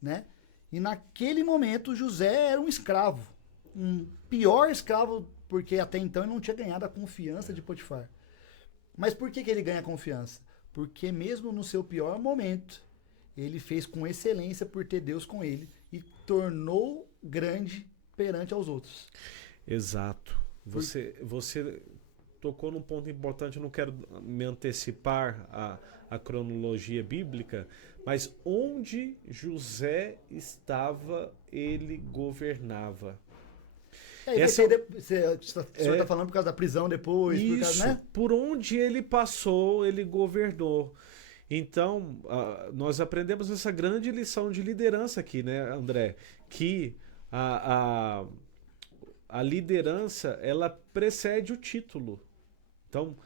né? E naquele momento José era um escravo, um pior escravo, porque até então ele não tinha ganhado a confiança de Potifar. Mas por que ele ganha confiança? Porque mesmo no seu pior momento, ele fez com excelência por ter Deus com ele e tornou grande perante aos outros. Exato. Você tocou num ponto importante, eu não quero me antecipar a cronologia bíblica, mas onde José estava, ele governava. O senhor está falando por causa da prisão depois? Isso, por causa, né? Por onde ele passou, ele governou. Então, nós aprendemos essa grande lição de liderança aqui, né, André? Que a liderança, ela precede o título. Então,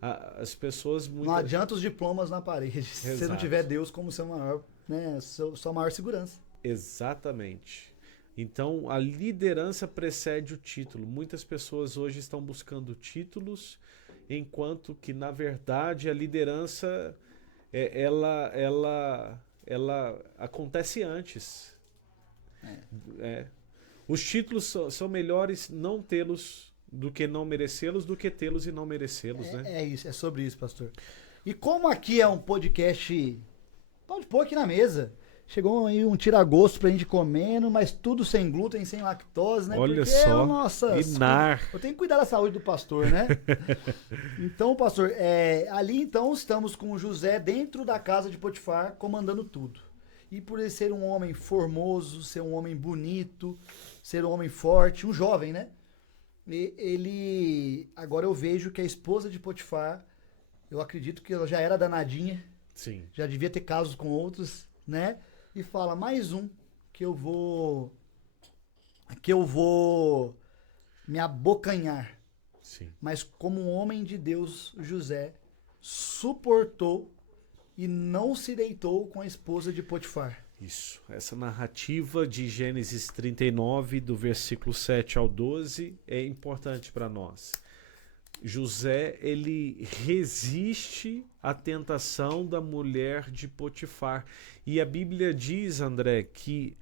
as pessoas... Não adianta os diplomas na parede, se você não tiver Deus como seu maior, né, sua maior segurança. Exatamente. Então, a liderança precede o título. Muitas pessoas hoje estão buscando títulos, enquanto que, na verdade, a liderança, ela acontece antes. Os títulos são melhores não tê-los do que não merecê-los, do que tê-los e não merecê-los, né? É isso, é sobre isso, pastor. E como aqui é um podcast, pode pôr aqui na mesa. Chegou aí um tira-gosto pra gente comendo, mas tudo sem glúten, sem lactose, né? Olha porque só, Inar. Eu tenho que cuidar da saúde do pastor, né? Então, pastor, ali então estamos com José dentro da casa de Potifar, comandando tudo. E por ele ser um homem formoso, ser um homem bonito, ser um homem forte, um jovem, né? Agora eu vejo que a esposa de Potifar, eu acredito que ela já era danadinha. Sim. Já devia ter casos com outros, né? E fala, mais um que eu vou me abocanhar. Sim. Mas como um homem de Deus, José suportou e não se deitou com a esposa de Potifar. Isso. Essa narrativa de Gênesis 39, do versículo 7 ao 12, é importante para nós. José, ele resiste à tentação da mulher de Potifar. E a Bíblia diz, André, que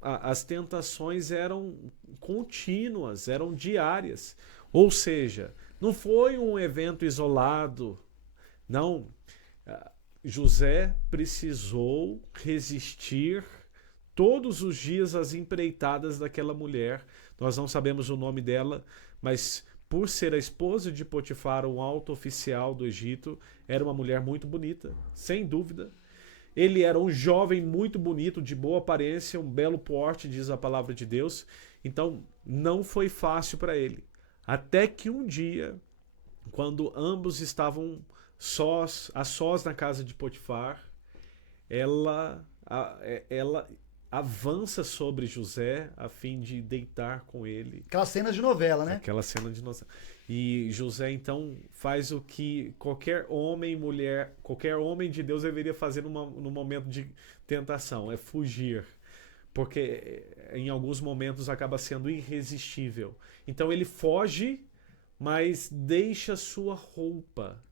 as tentações eram contínuas, eram diárias. Ou seja, não foi um evento isolado. Não. José precisou resistir todos os dias às empreitadas daquela mulher. Nós não sabemos o nome dela, mas por ser a esposa de Potifar, um alto oficial do Egito, era uma mulher muito bonita, sem dúvida. Ele era um jovem muito bonito, de boa aparência, um belo porte, diz a palavra de Deus. Então, não foi fácil para ele. Até que um dia, quando ambos estavam a sós na casa de Potifar, ela avança sobre José a fim de deitar com ele. Aquelas cenas de novela, né? Aquela cena de novela. E José, então, faz o que qualquer homem e mulher, qualquer homem de Deus deveria fazer no momento de tentação, é fugir. Porque em alguns momentos acaba sendo irresistível. Então ele foge, mas deixa sua roupa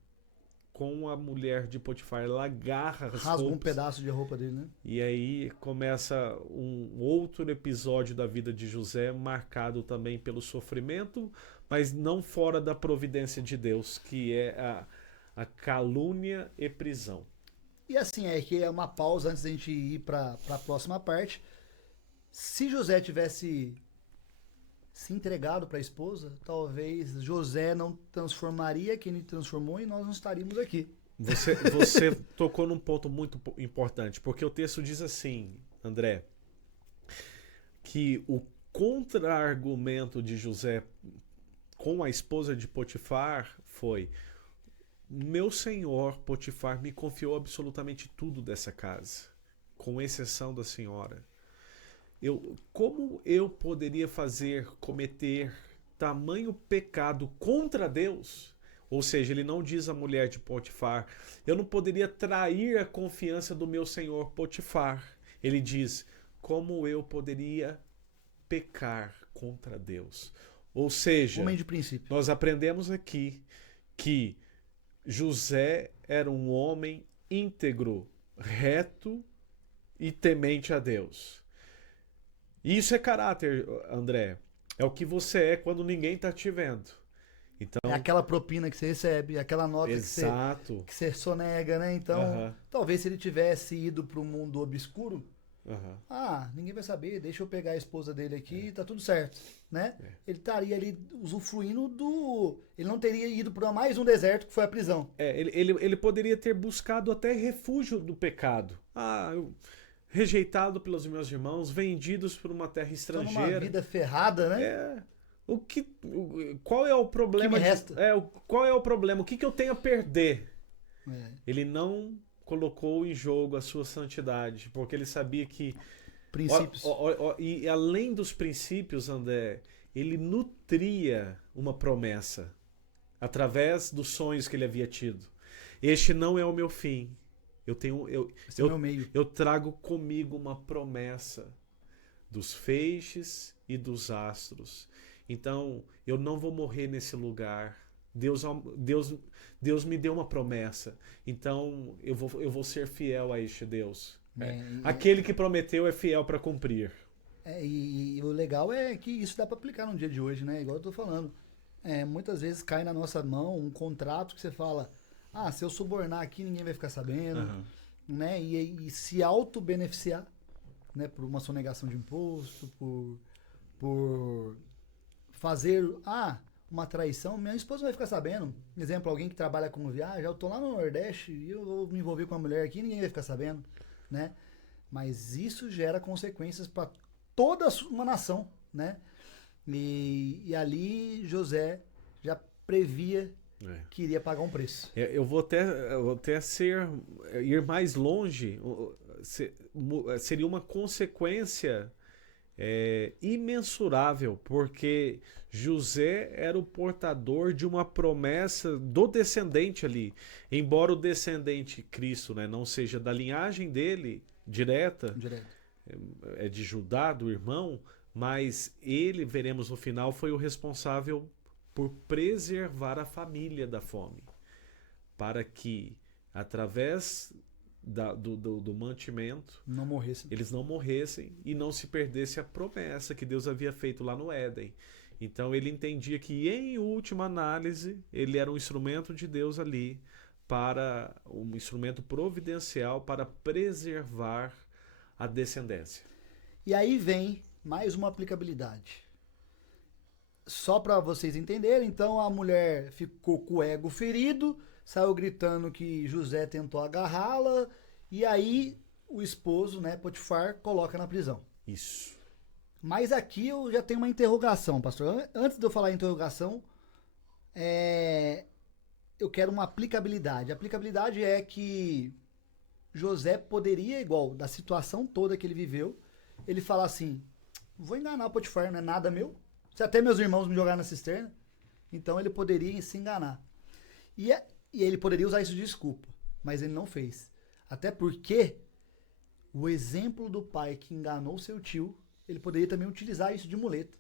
com a mulher de Potifar. Ela agarra as rasga roupas. Um pedaço de roupa dele, né? E aí começa um outro episódio da vida de José, marcado também pelo sofrimento, mas não fora da providência de Deus, que é a calúnia e prisão. E assim, que é uma pausa antes da gente ir para a próxima parte. Se José tivesse se entregado para a esposa, talvez José não transformaria quem ele transformou e nós não estaríamos aqui. Você tocou num ponto muito importante, porque o texto diz assim, André, que o contra-argumento de José com a esposa de Potifar foi: meu senhor Potifar me confiou absolutamente tudo dessa casa, com exceção da senhora. Como eu poderia cometer tamanho pecado contra Deus? Ou seja, ele não diz à mulher de Potifar, eu não poderia trair a confiança do meu senhor Potifar. Ele diz, como eu poderia pecar contra Deus? Ou seja, homem de princípio. Nós aprendemos aqui que José era um homem íntegro, reto e temente a Deus. Isso é caráter, André. É o que você é quando ninguém está te vendo. Então, é aquela propina que você recebe, aquela nota exato. que você sonega, né? Então, talvez se ele tivesse ido para o mundo obscuro, ninguém vai saber, deixa eu pegar a esposa dele aqui, tá tudo certo, né? Ele estaria ali usufruindo ele não teria ido para mais um deserto que foi a prisão. Ele poderia ter buscado até refúgio do pecado. Rejeitado pelos meus irmãos, vendidos por uma terra estrangeira. Uma vida ferrada, né? Qual é o problema? O que me resta? Qual é o problema? O que eu tenho a perder? Ele não colocou em jogo a sua santidade, porque ele sabia que Princípios. E além dos princípios, André, ele nutria uma promessa através dos sonhos que ele havia tido. Este não é o meu fim. Esse é o meu meio. Eu trago comigo uma promessa dos feixes e dos astros. Então, eu não vou morrer nesse lugar. Deus me deu uma promessa. Então, eu vou ser fiel a este Deus. Aquele que prometeu é fiel para cumprir. E o legal é que isso dá para aplicar no dia de hoje, né? Igual eu tô falando. Muitas vezes cai na nossa mão um contrato que você fala, se eu subornar aqui ninguém vai ficar sabendo, né? E se auto-beneficiar, né? Por uma sonegação de imposto, por fazer uma traição, minha esposa vai ficar sabendo. Exemplo, alguém que trabalha com viagem, eu tô lá no Nordeste e eu vou me envolver com uma mulher aqui, ninguém vai ficar sabendo, né? Mas isso gera consequências para toda uma nação, né? E ali José já previa que iria pagar um preço. Eu vou até ir mais longe. Seria uma consequência imensurável, porque José era o portador de uma promessa do descendente ali. Embora o descendente Cristo, né, não seja da linhagem dele direta. É de Judá, do irmão, mas ele, veremos no final, foi o responsável por preservar a família da fome, para que, através do mantimento, eles não morressem e não se perdesse a promessa que Deus havia feito lá no Éden. Então ele entendia que, em última análise, ele era um instrumento de Deus ali, um instrumento providencial para preservar a descendência. E aí vem mais uma aplicabilidade. Só para vocês entenderem, então a mulher ficou com o ego ferido, saiu gritando que José tentou agarrá-la, e aí o esposo, né, Potifar, coloca na prisão. Isso. Mas aqui eu já tenho uma interrogação, pastor. Antes de eu falar em interrogação, eu quero uma aplicabilidade. A aplicabilidade é que José poderia, igual, da situação toda que ele viveu, ele falar assim, vou enganar o Potifar, não é nada meu. Se até meus irmãos me jogaram na cisterna, então ele poderia se enganar. E ele poderia usar isso de desculpa, mas ele não fez. Até porque o exemplo do pai que enganou seu tio, ele poderia também utilizar isso de muleta.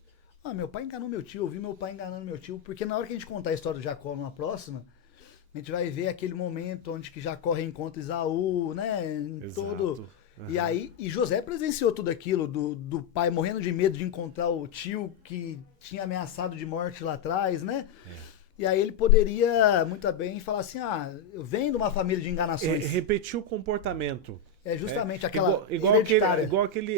Meu pai enganou meu tio, eu vi meu pai enganando meu tio, porque na hora que a gente contar a história do Jacó numa próxima, a gente vai ver aquele momento onde que Jacó reencontra Esaú, né? Exato. E José presenciou tudo aquilo, do pai morrendo de medo de encontrar o tio que tinha ameaçado de morte lá atrás, né? E aí ele poderia muito bem falar assim, eu venho de uma família de enganações. Repetir o comportamento. Justamente aquela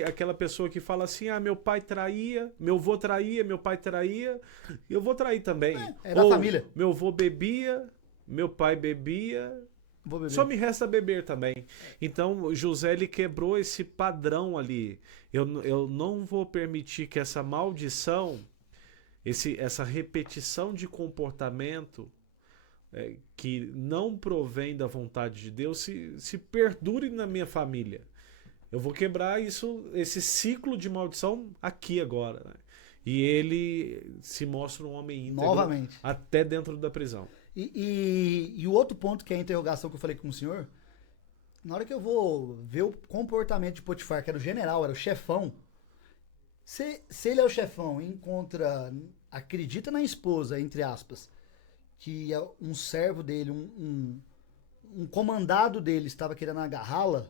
aquela pessoa que fala assim, meu pai traía, meu avô traía, meu pai traía, eu vou trair também. É da família. Meu avô bebia, meu pai bebia, só me resta beber também. Então José, ele quebrou esse padrão ali. Eu não vou permitir que essa maldição, essa repetição de comportamento que não provém da vontade de Deus se perdure na minha família. Eu vou quebrar esse ciclo de maldição aqui agora, né? E ele se mostra um homem íntegro novamente, até dentro da prisão. E o outro ponto, que é a interrogação que eu falei com o senhor, na hora que eu vou ver o comportamento de Potifar, que era o general, era o chefão, se ele é o chefão e acredita na esposa, entre aspas, que um servo dele, um comandado dele estava querendo agarrá-la,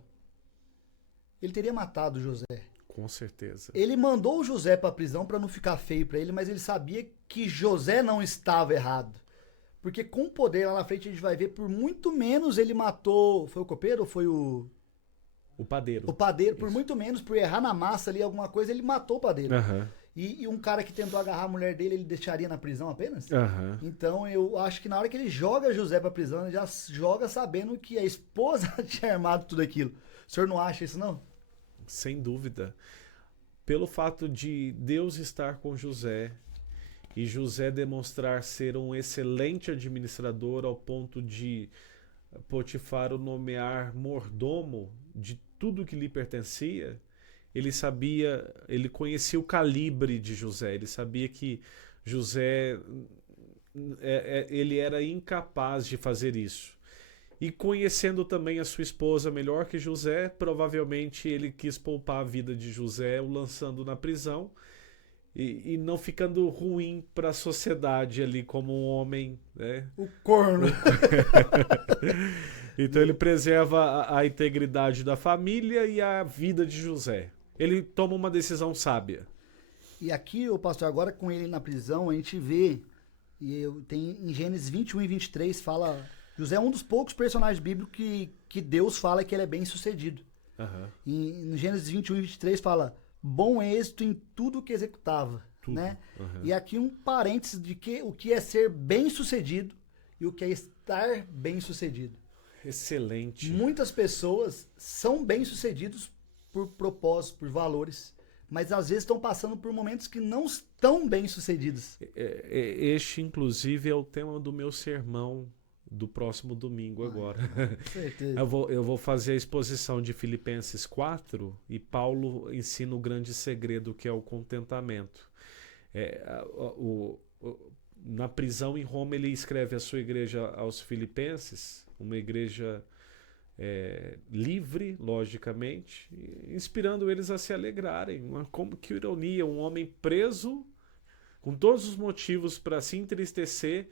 ele teria matado José. Com certeza. Ele mandou o José para a prisão para não ficar feio para ele, mas ele sabia que José não estava errado. Porque com o poder lá na frente a gente vai ver, por muito menos ele matou. Foi o copeiro ou foi o padeiro? O padeiro, por muito menos, por errar na massa ali alguma coisa, ele matou o padeiro. E um cara que tentou agarrar a mulher dele, ele deixaria na prisão apenas? Então eu acho que na hora que ele joga José pra prisão, ele já joga sabendo que a esposa tinha armado tudo aquilo. O senhor não acha isso, não? Sem dúvida. Pelo fato de Deus estar com José e José demonstrar ser um excelente administrador ao ponto de Potifar o nomear mordomo de tudo que lhe pertencia, ele sabia, ele conhecia o calibre de José, ele sabia que José ele era incapaz de fazer isso. E conhecendo também a sua esposa melhor que José, provavelmente ele quis poupar a vida de José, o lançando na prisão e não ficando ruim para a sociedade ali como um homem, né? O corno. Então ele preserva a integridade da família e a vida de José. Ele toma uma decisão sábia. E aqui, o pastor, agora com ele na prisão, a gente vê, tem em Gênesis 21 e 23, fala, José é um dos poucos personagens bíblicos que Deus fala que ele é bem sucedido. Uhum. E no Gênesis 21 e 23 fala, bom êxito em tudo que executava. Tudo. Né? Uhum. E aqui um parênteses de o que é ser bem sucedido e o que é estar bem sucedido. Excelente. Muitas pessoas são bem sucedidos por propósitos, por valores, mas às vezes estão passando por momentos que não estão bem sucedidos. Este, inclusive, é o tema do meu sermão do próximo domingo agora. Com certeza. Eu vou fazer a exposição de Filipenses 4 e Paulo ensina o grande segredo que é o contentamento. Na prisão em Roma ele escreve a sua igreja aos Filipenses, uma igreja livre, logicamente, inspirando eles a se alegrarem. Como que ironia, um homem preso, com todos os motivos para se entristecer,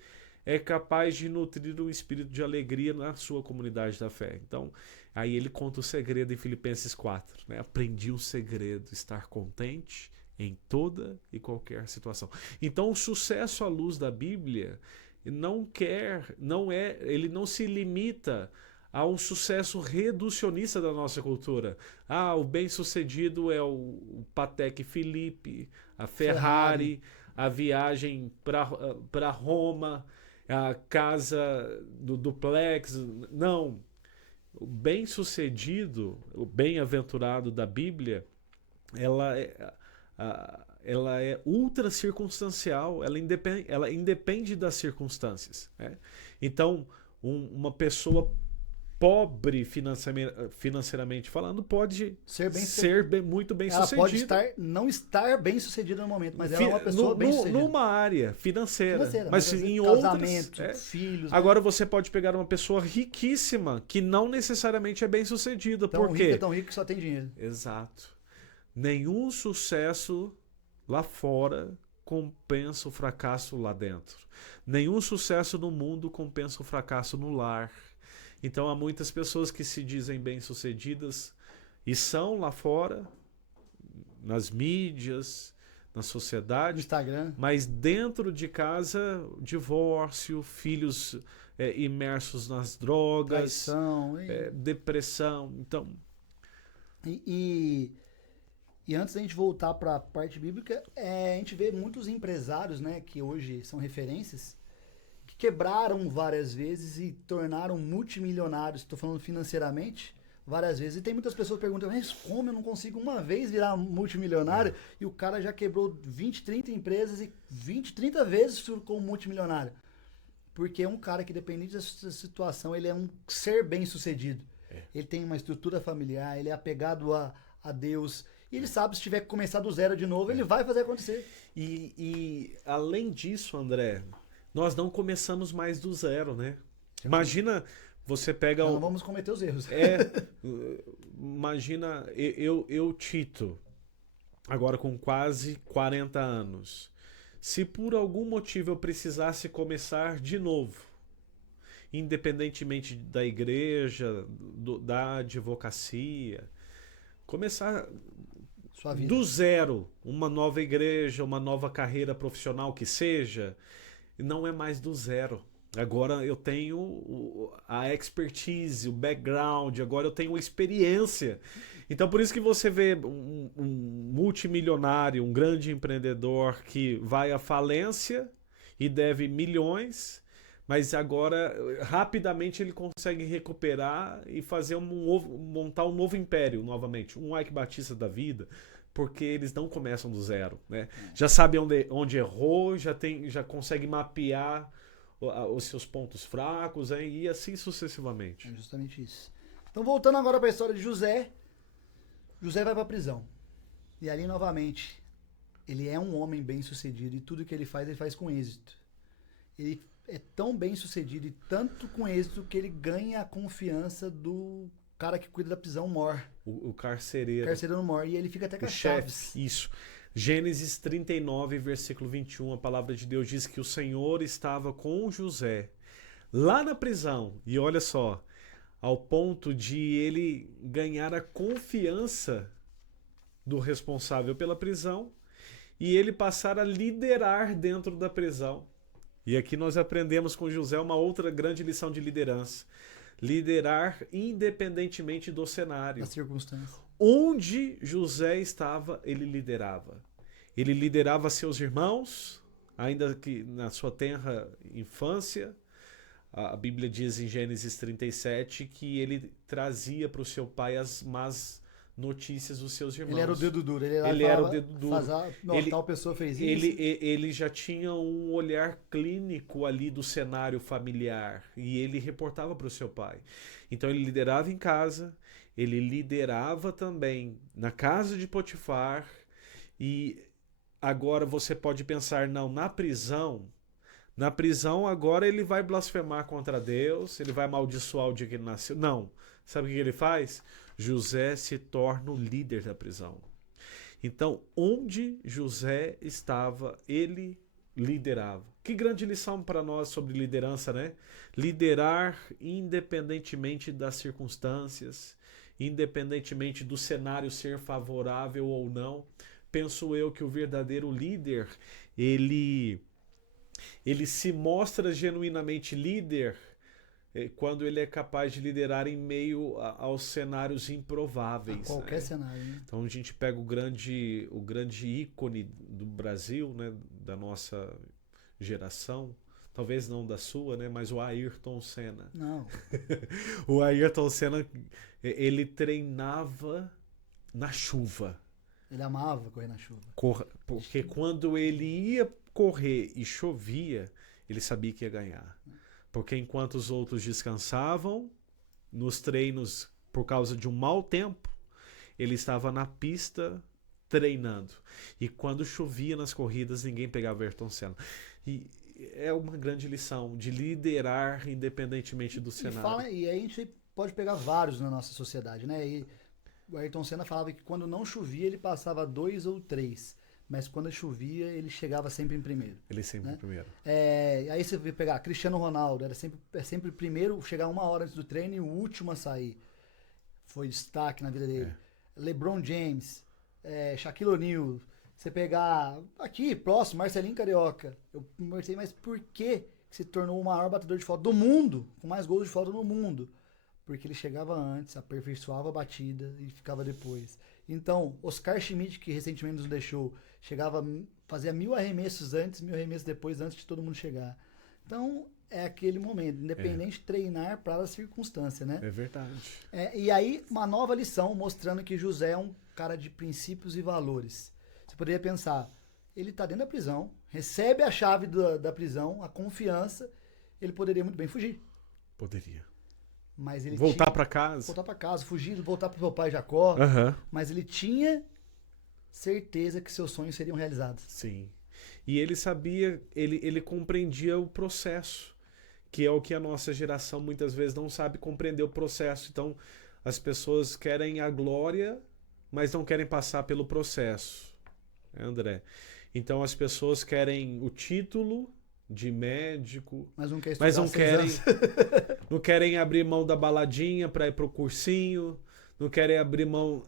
é capaz de nutrir um espírito de alegria na sua comunidade da fé. Então, aí ele conta o segredo em Filipenses 4. Né? Aprendi um segredo, estar contente em toda e qualquer situação. Então, o sucesso à luz da Bíblia ele não se limita a um sucesso reducionista da nossa cultura. O bem-sucedido é o Patek Philippe, a Ferrari, a viagem para Roma, a casa do duplex. Não. O bem-sucedido, o bem-aventurado da Bíblia, ela é ultra circunstancial, ela independe das circunstâncias. Né? Então, uma pessoa pobre financeiramente falando pode ser muito bem sucedida. Ela pode não estar bem sucedida no momento, mas ela é uma pessoa bem sucedida. Numa área financeira mas em casamento, outras, filhos. Agora você pode pegar uma pessoa riquíssima que não necessariamente é bem sucedida. Por quê? É tão rico que só tem dinheiro. Exato. Nenhum sucesso lá fora compensa o fracasso lá dentro. Nenhum sucesso no mundo compensa o fracasso no lar. Então há muitas pessoas que se dizem bem-sucedidas e são lá fora, nas mídias, na sociedade, no Instagram, mas dentro de casa, divórcio, filhos imersos nas drogas, traição, depressão. Então, e antes da gente voltar para a parte bíblica, a gente vê muitos empresários, né, que hoje são referências, que quebraram várias vezes e tornaram multimilionários, estou falando financeiramente, várias vezes. E tem muitas pessoas que perguntam, mas como eu não consigo uma vez virar multimilionário? E o cara já quebrou 20, 30 empresas e 20, 30 vezes ficou multimilionário. Porque é um cara que, dependente da situação, ele é um ser bem-sucedido. Ele tem uma estrutura familiar, ele é apegado a Deus. E ele sabe, se tiver que começar do zero de novo, ele vai fazer acontecer. E além disso, André, nós não começamos mais do zero, né? Imagina, você pega... Não vamos cometer os erros. Imagina, eu Tito, agora com quase 40 anos. Se por algum motivo eu precisasse começar de novo, independentemente da igreja, da advocacia, começar do zero, uma nova igreja, uma nova carreira profissional que seja, não é mais do zero. Agora eu tenho a expertise, o background, agora eu tenho experiência. Então por isso que você vê um multimilionário, um grande empreendedor que vai à falência e deve milhões, mas agora rapidamente ele consegue recuperar e fazer montar um novo império novamente, um Ike Batista da vida, porque eles não começam do zero, né? Já sabe onde errou, já consegue mapear os seus pontos fracos, e assim sucessivamente. É justamente isso. Então voltando agora para a história de José. José vai para a prisão. E ali, novamente, ele é um homem bem-sucedido e tudo que ele faz com êxito. Ele é tão bem-sucedido e tanto com êxito que ele ganha a confiança do cara que cuida da prisão mor. O carcereiro. O carcereiro mor. E ele fica até com O as chefe. chaves. Isso. Gênesis 39, versículo 21, a palavra de Deus diz que o Senhor estava com José lá na prisão. E olha só, ao ponto de ele ganhar a confiança do responsável pela prisão e ele passar a liderar dentro da prisão. E aqui nós aprendemos com José uma outra grande lição de liderança. Liderar independentemente do cenário. Das circunstâncias. Onde José estava, ele liderava. Ele liderava seus irmãos, ainda que na sua tenra infância. A Bíblia diz em Gênesis 37 que ele trazia para o seu pai as más notícias dos seus irmãos. Ele era o dedo duro. Ele Era o dedo duro. Tal pessoa fez isso. Ele já tinha um olhar clínico ali do cenário familiar e ele reportava para o seu pai. Então ele liderava em casa, ele liderava também na casa de Potifar e agora você pode pensar, não, na prisão agora ele vai blasfemar contra Deus, ele vai amaldiçoar o dia que ele nasceu. Não. Sabe o que ele faz? José se torna o líder da prisão. Então, onde José estava, ele liderava. Que grande lição para nós sobre liderança, né? Liderar independentemente das circunstâncias, independentemente do cenário ser favorável ou não. Penso eu que o verdadeiro líder, ele se mostra genuinamente líder quando ele é capaz de liderar em meio aos cenários improváveis. A qualquer cenário. Né? Então a gente pega o grande ícone do Brasil, né, da nossa geração, talvez não da sua, né, mas o Ayrton Senna. Não. O Ayrton Senna, ele treinava na chuva. Ele amava correr na chuva. Porque quando ele ia correr e chovia, ele sabia que ia ganhar. Porque enquanto os outros descansavam nos treinos por causa de um mau tempo, ele estava na pista treinando. E quando chovia nas corridas, ninguém pegava o Ayrton Senna. E é uma grande lição de liderar independentemente do cenário. E aí a gente pode pegar vários na nossa sociedade, né? E o Ayrton Senna falava que quando não chovia, ele passava 2 ou 3. Mas quando chovia, ele chegava sempre em primeiro. Ele sempre em primeiro. Aí você vai pegar Cristiano Ronaldo, era sempre o primeiro, chegar 1 hora antes do treino e o último a sair. Foi destaque na vida dele. LeBron James, Shaquille O'Neal. Você pegar aqui, próximo, Marcelinho Carioca. Eu perguntei, mas por que se tornou o maior batedor de falta do mundo? Com mais gols de falta no mundo? Porque ele chegava antes, aperfeiçoava a batida e ficava depois. Então, Oscar Schmidt, que recentemente nos deixou, fazia 1000 arremessos antes, 1000 arremessos depois, antes de todo mundo chegar. Então, é aquele momento, independente de treinar para a circunstância, né? É verdade. E aí, uma nova lição mostrando que José é um cara de princípios e valores. Você poderia pensar, ele está dentro da prisão, recebe a chave da prisão, a confiança, ele poderia muito bem fugir. Poderia. Mas ele voltar para casa. Voltar para casa, fugir, voltar para o seu pai Jacó. Mas ele tinha certeza que seus sonhos seriam realizados. Sim. E ele sabia, ele compreendia o processo, que é o que a nossa geração muitas vezes não sabe compreender o processo. Então, as pessoas querem a glória, mas não querem passar pelo processo. André? Então, as pessoas querem o título de médico, mas não não querem abrir mão da baladinha para ir pro cursinho, não querem abrir mão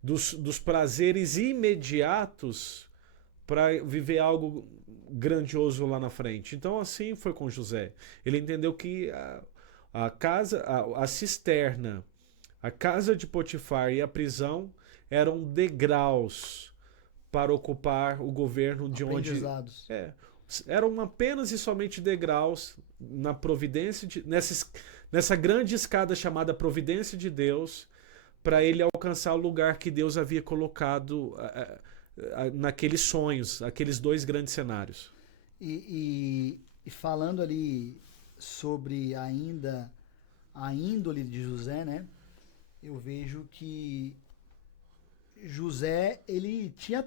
dos prazeres imediatos para viver algo grandioso lá na frente. Então assim foi com José. Ele entendeu que a casa, a cisterna, a casa de Potifar e a prisão eram degraus para ocupar o governo de onde eram apenas e somente degraus na providência nessa grande escada chamada providência de Deus, para ele alcançar o lugar que Deus havia colocado naqueles sonhos, aqueles 2 grandes cenários. E falando ali sobre ainda a índole de José, né? Eu vejo que José, ele tinha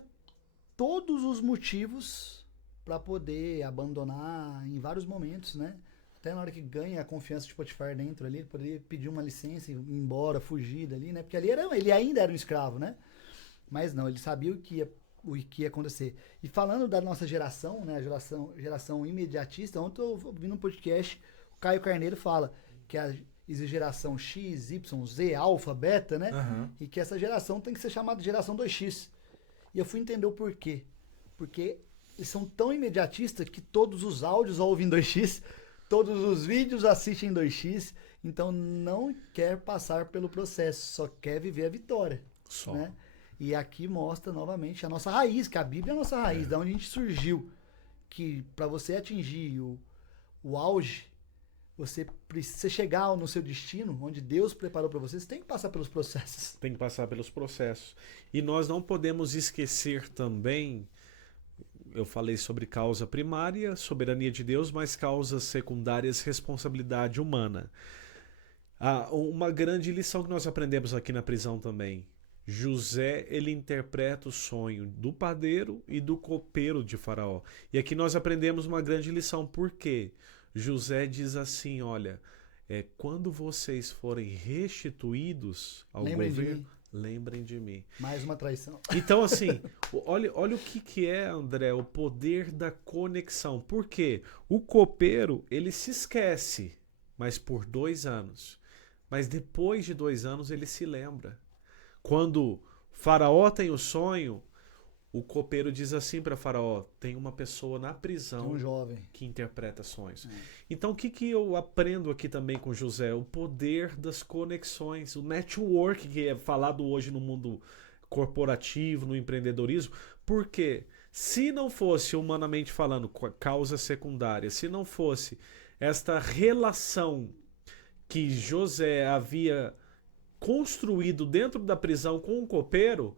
todos os motivos para poder abandonar em vários momentos, né? Até na hora que ganha a confiança de Potifar dentro ali, ele poderia pedir uma licença e ir embora, fugir dali, né? Porque ali ele ainda era um escravo, né? Mas não, ele sabia o que ia acontecer. E falando da nossa geração, né? A geração imediatista, ontem eu ouvi num podcast, o Caio Carneiro fala que existe geração X, Y, Z, alfa, beta, né? Aham. E que essa geração tem que ser chamada de geração 2X. E eu fui entender o porquê. Porque eles são tão imediatistas que todos os áudios ouvem em 2X, todos os vídeos assistem em 2X, então não quer passar pelo processo, só quer viver a vitória. Só. Né? E aqui mostra novamente a nossa raiz, que a Bíblia é a nossa raiz, da onde a gente surgiu. Que para você atingir o auge, você precisa chegar no seu destino, onde Deus preparou para você, você tem que passar pelos processos. Tem que passar pelos processos. E nós não podemos esquecer também, eu falei sobre causa primária, soberania de Deus, mas causas secundárias, responsabilidade humana. Uma grande lição que nós aprendemos aqui na prisão também. José, ele interpreta o sonho do padeiro e do copeiro de Faraó. E aqui nós aprendemos uma grande lição. Por quê? José diz assim, olha, quando vocês forem restituídos ao governo, lembrem de mim. Mais uma traição. Então, assim, olha o que é, André, o poder da conexão. Por quê? O copeiro, ele se esquece, mas por 2 anos. Mas depois de 2 anos, ele se lembra. Quando Faraó tem o sonho, o copeiro diz assim para Faraó, tem uma pessoa na prisão Um jovem que interpreta sonhos. Então, o que eu aprendo aqui também com José? O poder das conexões, o network que é falado hoje no mundo corporativo, no empreendedorismo. Porque se não fosse, humanamente falando, causa secundária, se não fosse esta relação que José havia construído dentro da prisão com o copeiro,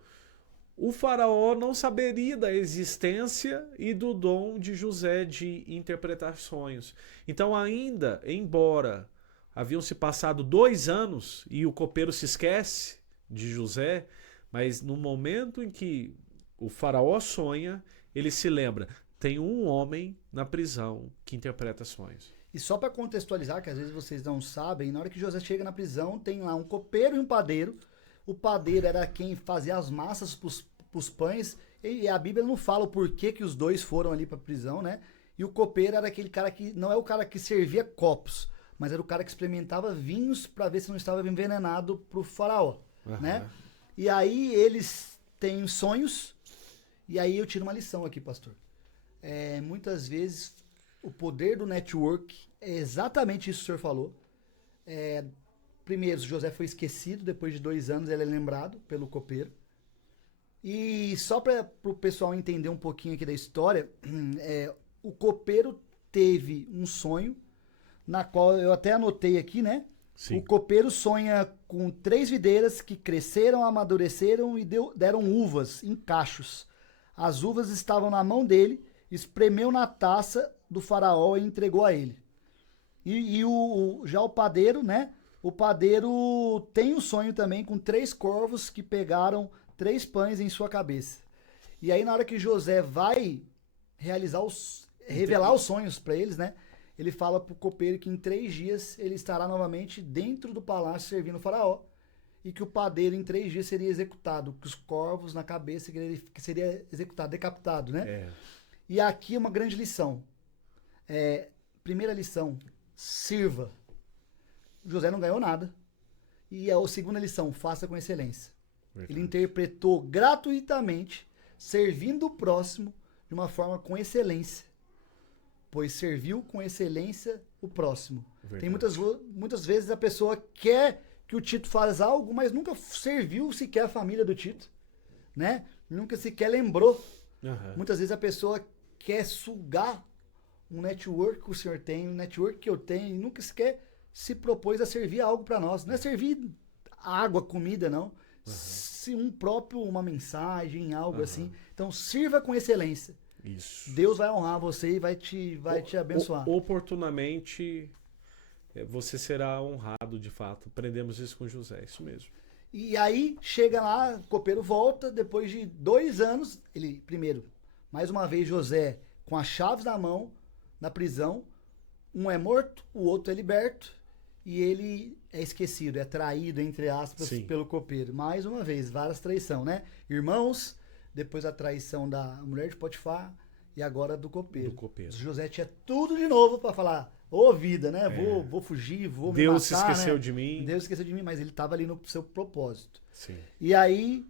o faraó não saberia da existência e do dom de José de interpretar sonhos. Então, ainda, embora haviam se passado 2 anos e o copeiro se esquece de José, mas no momento em que o faraó sonha, ele se lembra, tem um homem na prisão que interpreta sonhos. E só para contextualizar, que às vezes vocês não sabem, na hora que José chega na prisão, tem lá um copeiro e um padeiro. O padeiro era quem fazia as massas pros pães, e a Bíblia não fala o porquê que os dois foram ali pra prisão, né? E o copeiro era aquele cara que, não é o cara que servia copos, mas era o cara que experimentava vinhos para ver se não estava envenenado pro faraó, né? E aí eles têm sonhos, e aí eu tiro uma lição aqui, pastor. Muitas vezes o poder do network é exatamente isso que o senhor falou. Primeiro, José foi esquecido, depois de 2 anos ele é lembrado pelo copeiro. E só para o pessoal entender um pouquinho aqui da história, o copeiro teve um sonho, na qual eu até anotei aqui, né? Sim. O copeiro sonha com 3 videiras que cresceram, amadureceram e deram uvas em cachos. As uvas estavam na mão dele, espremeu na taça do faraó e entregou a ele. Já o padeiro, né? O padeiro tem um sonho também com 3 corvos que pegaram 3 pães em sua cabeça. E aí na hora que José vai revelar os sonhos para eles, né? Ele fala pro copeiro que em 3 dias ele estará novamente dentro do palácio servindo o faraó. E que o padeiro em 3 dias seria executado. Que os corvos na cabeça que seria executado, decapitado, né? E aqui é uma grande lição. Primeira lição, sirva. José não ganhou nada. E a segunda lição, faça com excelência. Verdade. Ele interpretou gratuitamente, servindo o próximo de uma forma com excelência. Pois serviu com excelência o próximo. Verdade. Tem muitas vezes a pessoa quer que o Tito faça algo, mas nunca serviu sequer a família do Tito. Né? Nunca sequer lembrou. Muitas vezes a pessoa quer sugar um network que o senhor tem, um network que eu tenho, e nunca sequer se propôs a servir algo para nós. Não é servir água, comida, não. Se uma mensagem, algo assim. Então, sirva com excelência. Isso. Deus vai honrar você e vai te abençoar. Oportunamente, você será honrado, de fato. Aprendemos isso com José, isso mesmo. E aí chega lá, o copeiro volta, depois de 2 anos, ele, primeiro, mais uma vez José com as chaves na mão, na prisão, um é morto, o outro é liberto, e ele é esquecido, é traído, entre aspas, Sim. pelo copeiro. Mais uma vez, várias traições, né? Irmãos, depois a traição da mulher de Potifar e agora do copeiro. José tinha tudo de novo para falar, ô vida, né? Vou fugir, vou me matar, Deus se esqueceu né? de mim. Deus se esqueceu de mim, mas ele estava ali no seu propósito. Sim. E aí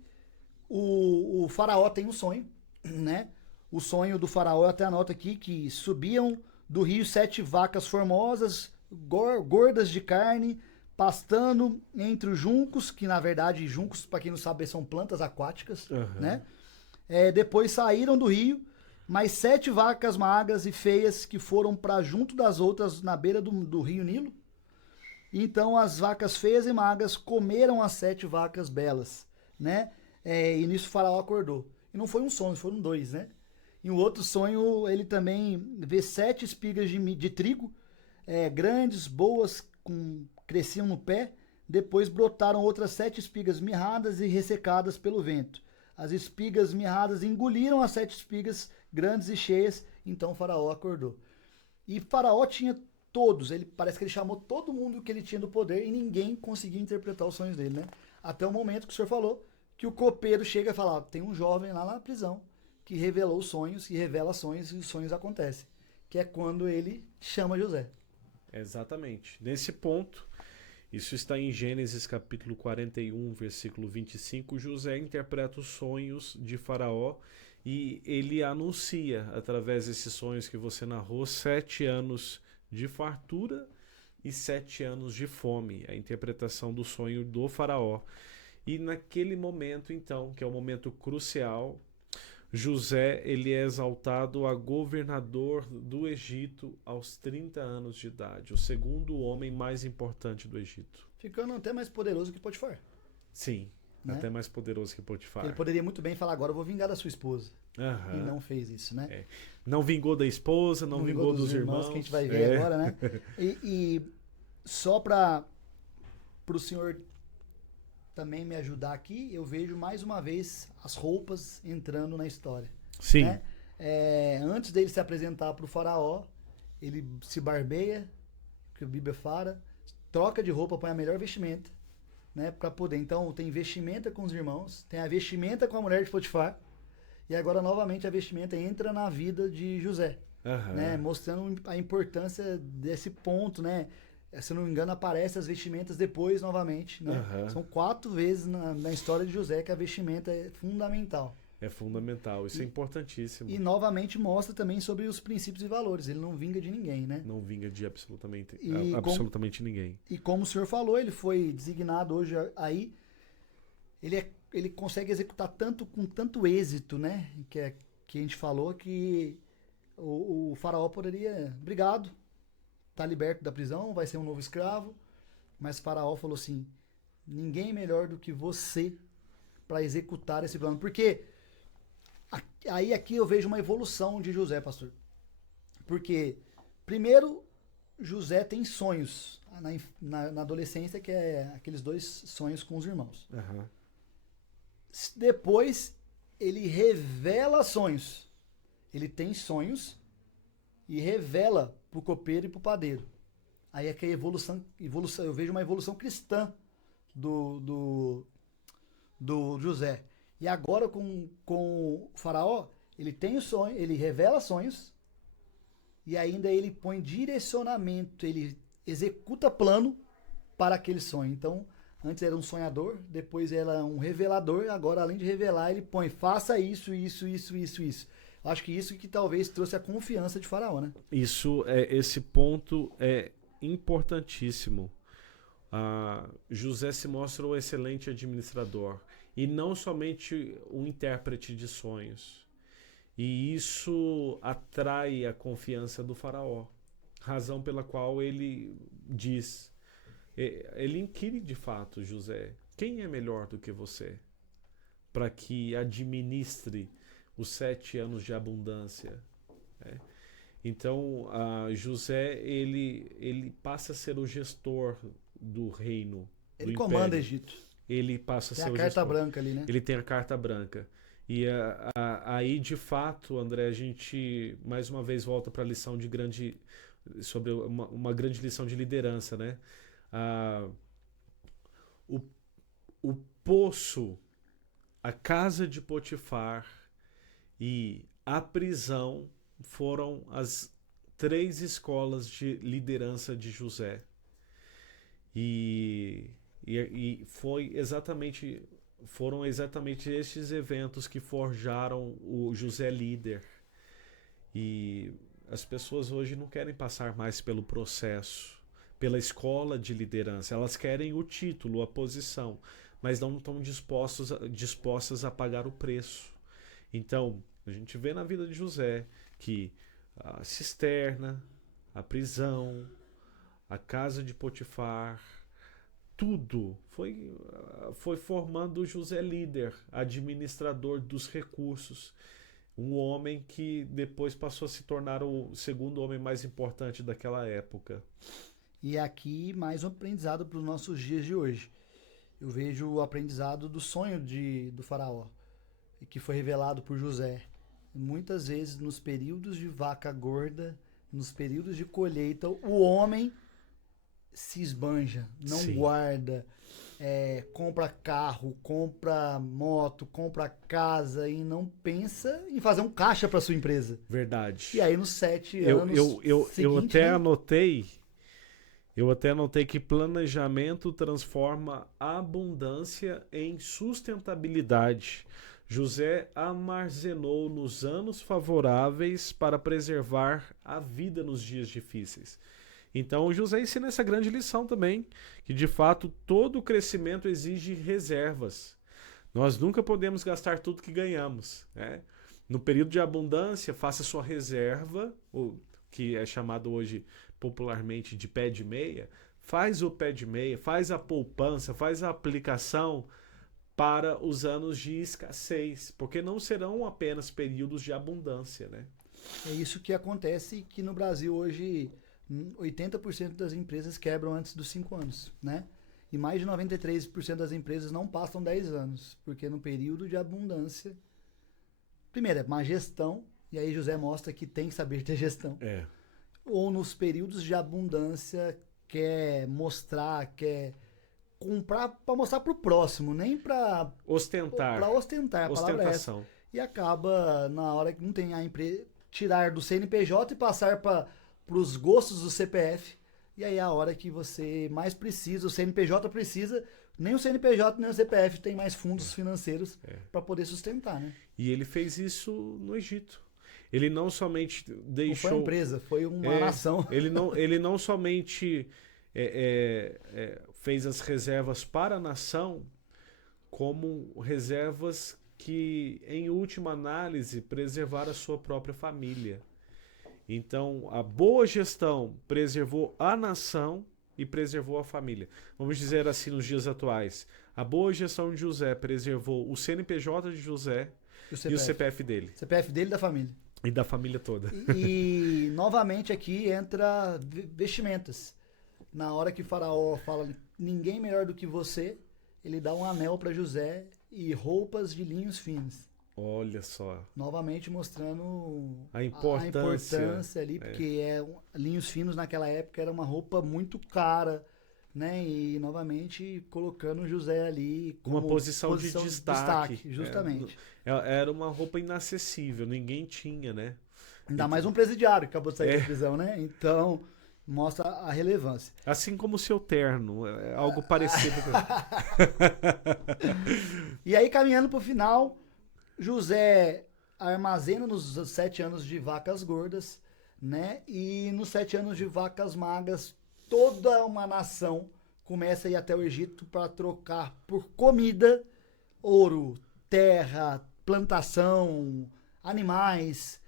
o faraó tem um sonho, né? O sonho do faraó, eu até anoto aqui, que subiam do rio 7 vacas formosas, gordas de carne, pastando entre os juncos, que na verdade juncos, para quem não sabe, são plantas aquáticas, né? Depois saíram do rio, mais 7 vacas magras e feias que foram para junto das outras na beira do rio Nilo. Então as vacas feias e magras comeram as 7 vacas belas, né? E nisso o faraó acordou. E não foi um sonho, foram 2, né? Em um outro sonho, ele também vê 7 espigas de trigo, grandes, boas, cresciam no pé. Depois brotaram outras 7 espigas mirradas e ressecadas pelo vento. As espigas mirradas engoliram as 7 espigas grandes e cheias. Então o faraó acordou. E faraó tinha todos, parece que ele chamou todo mundo que ele tinha do poder e ninguém conseguia interpretar os sonhos dele, né? Até o momento que o senhor falou que o copeiro chega e fala, tem um jovem lá na prisão que revelou sonhos, que revela sonhos e os sonhos acontecem. Que é quando ele chama José. Exatamente. Nesse ponto, isso está em Gênesis capítulo 41, versículo 25. José interpreta os sonhos de Faraó e ele anuncia, através desses sonhos que você narrou, 7 anos de fartura e 7 anos de fome. A interpretação do sonho do Faraó. E naquele momento, então, que é o momento crucial, José, ele é exaltado a governador do Egito aos 30 anos de idade, o segundo homem mais importante do Egito. Ficando até mais poderoso que Potifar. Sim, né? Até mais poderoso que Potifar. Ele poderia muito bem falar, agora eu vou vingar da sua esposa. E não fez isso, né? Não vingou da esposa, não vingou dos irmãos. Que a gente vai ver agora, né? E só para o senhor também me ajudar aqui, eu vejo mais uma vez as roupas entrando na história. Sim. Né? Antes dele se apresentar para o faraó, ele se barbeia, que o Bíblia fala, troca de roupa, põe a melhor vestimenta, né, para poder. Então tem vestimenta com os irmãos, tem a vestimenta com a mulher de Potifar, e agora novamente a vestimenta entra na vida de José, né, mostrando a importância desse ponto, né? Se não me engano, aparece as vestimentas depois novamente, né? São 4 vezes na história de José que a vestimenta é fundamental. É fundamental, isso é importantíssimo. E novamente mostra também sobre os princípios e valores. Ele não vinga de ninguém, né? Não vinga de absolutamente ninguém. E como o senhor falou, ele foi designado hoje aí, ele consegue executar com tanto êxito, né? Que a gente falou que o faraó poderia, obrigado, tá liberto da prisão, vai ser um novo escravo, mas Faraó falou assim, ninguém melhor do que você para executar esse plano, porque aqui eu vejo uma evolução de José, pastor, porque primeiro José tem sonhos na adolescência, que é aqueles 2 sonhos com os irmãos. Depois ele revela sonhos, ele tem sonhos e revela pro copeiro e pro padeiro. Aí é que a evolução, eu vejo uma evolução cristã do José. E agora com o faraó, ele tem o sonho, ele revela sonhos e ainda ele põe direcionamento, ele executa plano para aquele sonho. Então, antes era um sonhador, depois era um revelador, agora além de revelar, ele põe, faça isso, isso, isso, isso, isso. Acho que isso que talvez trouxe a confiança de Faraó, né? Esse ponto é importantíssimo. José se mostra um excelente administrador e não somente um intérprete de sonhos. E isso atrai a confiança do Faraó, razão pela qual ele diz, ele inquire de fato José, quem é melhor do que você para que administre os 7 anos de abundância. Então, José, ele passa a ser o gestor do reino, ele do comanda império. Egito. ele passa a Tem ser a o carta gestor. branca ali, né? Ele tem a carta branca. E aí, de fato, André, a gente mais uma vez volta para a lição de grande, sobre uma grande lição de liderança, né? Ah, o, o poço, a casa de Potifar e a prisão foram as 3 escolas de liderança de José. E foram exatamente estes eventos que forjaram o José líder. E as pessoas hoje não querem passar mais pelo processo, pela escola de liderança. Elas querem o título, a posição, mas não estão dispostas a pagar o preço. Então, a gente vê na vida de José que a cisterna, a prisão, a casa de Potifar, tudo foi formando José líder, administrador dos recursos. Um homem que depois passou a se tornar o segundo homem mais importante daquela época. E aqui mais um aprendizado para os nossos dias de hoje. Eu vejo o aprendizado do sonho do faraó, que foi revelado por José. Muitas vezes nos períodos de vaca gorda, nos períodos de colheita, o homem se esbanja, não Sim. guarda, compra carro, compra moto, compra casa e não pensa em fazer um caixa para sua empresa. Verdade. E aí nos 7 Eu anos até né? anotei que planejamento transforma abundância em sustentabilidade. José armazenou nos anos favoráveis para preservar a vida nos dias difíceis. Então, José ensina essa grande lição também, que de fato todo crescimento exige reservas. Nós nunca podemos gastar tudo que ganhamos, né? No período de abundância, faça sua reserva, o que é chamado hoje popularmente de pé de meia. Faz o pé de meia, faz a poupança, faz a aplicação para os anos de escassez, porque não serão apenas períodos de abundância, né? É isso que acontece, que no Brasil hoje 80% das empresas quebram antes dos 5 anos, né? E mais de 93% das empresas não passam 10 anos, porque no período de abundância, primeiro, é má gestão, e aí José mostra que tem que saber ter gestão. Ou nos períodos de abundância, quer mostrar, quer comprar para mostrar para o próximo, nem para ostentar. Para ostentar, a palavra é essa. E acaba, na hora que não tem a empresa, tirar do CNPJ e passar para os gostos do CPF. E aí é a hora que você mais precisa, o CNPJ precisa, nem o CNPJ nem o CPF tem mais fundos financeiros para poder sustentar, né? E ele fez isso no Egito. Ele não somente deixou... Não foi uma empresa, foi uma nação. Ele não somente fez as reservas para a nação, como reservas que, em última análise, preservaram a sua própria família. Então, a boa gestão preservou a nação e preservou a família. Vamos dizer assim nos dias atuais. A boa gestão de José preservou o CNPJ de José e o CPF dele. CPF dele e da família. E da família toda. E novamente aqui entra vestimentas. Na hora que Faraó fala ninguém melhor do que você, ele dá um anel para José e roupas de linhos finos. Olha só. Novamente mostrando a importância ali, porque linhos finos naquela época era uma roupa muito cara, né? E novamente colocando José ali como uma posição de destaque. Justamente. Era uma roupa inacessível, ninguém tinha, né? Ainda mais um presidiário que acabou de sair da prisão, né? Então, mostra a relevância. Assim como o seu terno, é algo parecido. E aí, caminhando para o final, José armazena nos 7 anos de vacas gordas, né? E nos 7 anos de vacas magras, toda uma nação começa a ir até o Egito para trocar por comida, ouro, terra, plantação, animais.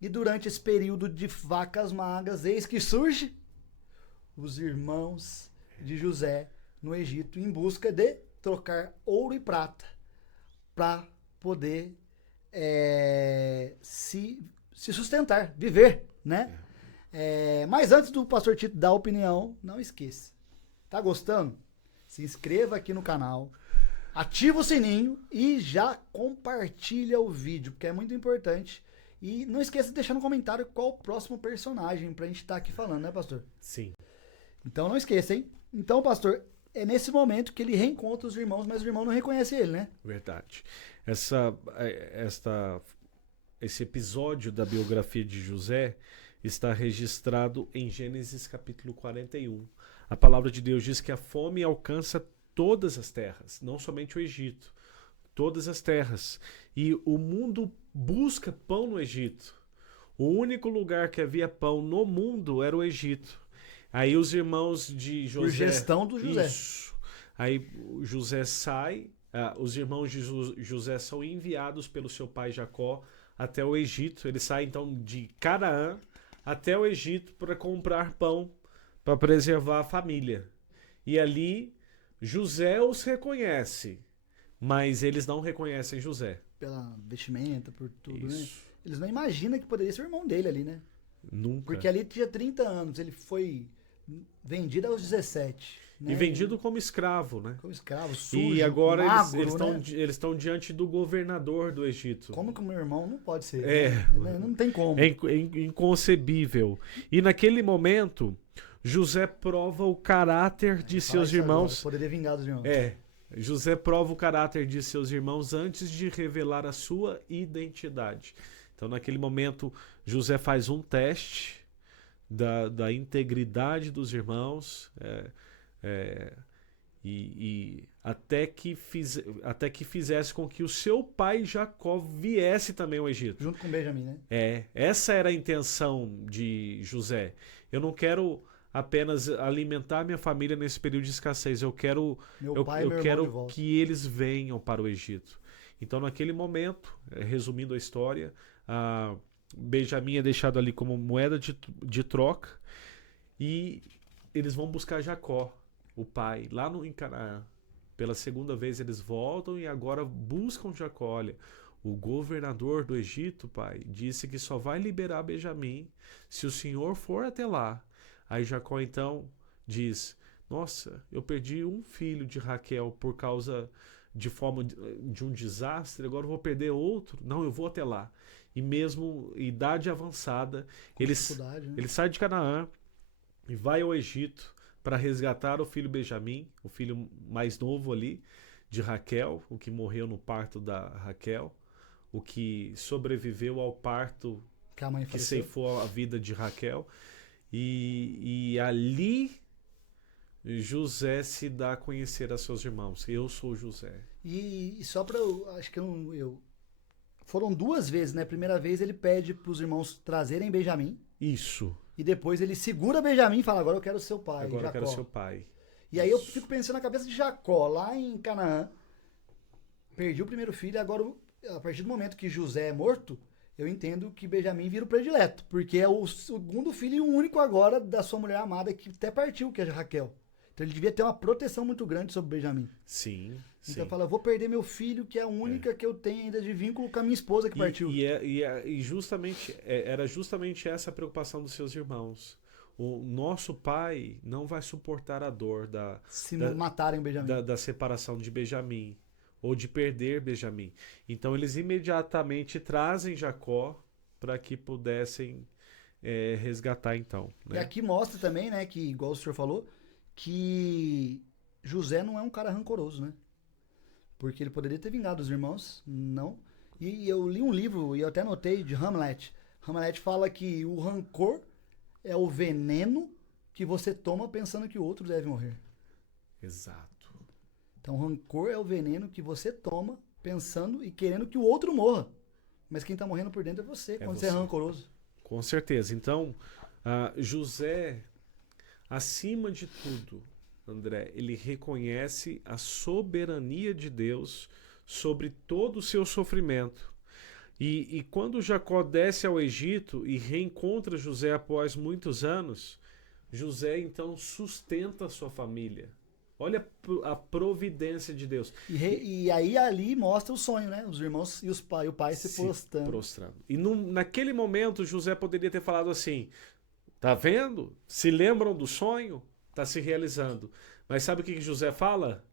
E durante esse período de vacas magras, eis que surge os irmãos de José no Egito em busca de trocar ouro e prata para poder se sustentar, viver, né? Mas antes do pastor Tito dar a opinião, não esqueça. Tá gostando? Se inscreva aqui no canal, ativa o sininho e já compartilha o vídeo, porque é muito importante. E não esqueça de deixar no comentário qual o próximo personagem pra gente estar aqui falando, né, pastor? Sim. Então não esqueça, hein? Então, pastor, é nesse momento que ele reencontra os irmãos, mas o irmão não reconhece ele, né? Verdade. Esse episódio da biografia de José está registrado em Gênesis capítulo 41. A palavra de Deus diz que a fome alcança todas as terras, não somente o Egito, todas as terras. E o mundo busca pão no Egito. O único lugar que havia pão no mundo era o Egito. Aí os irmãos de José... Por gestão do José. Isso. Aí o José sai, os irmãos de José são enviados pelo seu pai Jacó até o Egito. Ele sai então de Canaã até o Egito para comprar pão, para preservar a família. E ali José os reconhece, mas eles não reconhecem José. Pela vestimenta, por tudo, Isso. né? Eles não imaginam que poderia ser o irmão dele ali, né? Nunca. Porque ali tinha 30 anos, ele foi vendido aos 17. Né? E vendido como escravo, né? Como escravo, sujo, E agora magro, eles estão diante do governador do Egito. Como que o meu irmão não pode ser? É. Né? Não tem como. É inconcebível. E naquele momento, José prova o caráter de seus irmãos. Poderia vingar dos irmãos. José prova o caráter de seus irmãos antes de revelar a sua identidade. Então, naquele momento, José faz um teste da integridade dos irmãos, e até que fizesse com que o seu pai Jacó viesse também ao Egito. Junto com Benjamim, né? Essa era a intenção de José. Eu não quero apenas alimentar minha família nesse período de escassez. Eu quero que eles venham para o Egito. Então, naquele momento, resumindo a história, Benjamim é deixado ali como moeda de troca e eles vão buscar Jacó, o pai, lá em Canaã. Pela segunda vez eles voltam e agora buscam Jacó. Olha, o governador do Egito, pai, disse que só vai liberar Benjamim se o senhor for até lá. Aí Jacó então diz: nossa, eu perdi um filho de Raquel por causa de um desastre, agora eu vou perder outro? Não, eu vou até lá. E mesmo idade avançada, ele sai de Canaã e vai ao Egito para resgatar o filho Benjamim, o filho mais novo ali de Raquel, o que morreu no parto da Raquel, o que sobreviveu ao parto que ceifou a vida de Raquel. E ali José se dá a conhecer a seus irmãos. Eu sou José. E só para acho que foram duas vezes, né? Primeira vez ele pede para os irmãos trazerem Benjamim. Isso. E depois ele segura Benjamim e fala: agora eu quero seu pai. Agora Jacó. eu quero seu pai. E aí eu fico pensando na cabeça de Jacó, lá em Canaã. Perdi o primeiro filho e agora, a partir do momento que José é morto, eu entendo que Benjamim vira o predileto. Porque é o segundo filho e o único agora da sua mulher amada que até partiu, que é Raquel. Então ele devia ter uma proteção muito grande sobre Benjamim. Sim. Então fala: eu vou perder meu filho, que é a única que eu tenho ainda de vínculo com a minha esposa que partiu. Era justamente essa a preocupação dos seus irmãos. O nosso pai não vai suportar a dor matarem o Benjamim. Da separação de Benjamim, ou de perder Benjamim. Então eles imediatamente trazem Jacó para que pudessem resgatar então. Né? E aqui mostra também, né, que igual o senhor falou, que José não é um cara rancoroso, né? Porque ele poderia ter vingado os irmãos, não. E eu li um livro, e eu até anotei, de Hamlet. Hamlet fala que o rancor é o veneno que você toma pensando que o outro deve morrer. Exato. Então, rancor é o veneno que você toma pensando e querendo que o outro morra. Mas quem tá morrendo por dentro é você, quando você é rancoroso. Com certeza. Então, José, acima de tudo, André, ele reconhece a soberania de Deus sobre todo o seu sofrimento. E quando Jacó desce ao Egito e reencontra José após muitos anos, José então sustenta a sua família. Olha a providência de Deus. E aí ali mostra o sonho, né? Os irmãos e o pai se prostrando. E naquele momento José poderia ter falado assim: tá vendo? Se lembram do sonho? Está se realizando. Mas sabe o que José fala?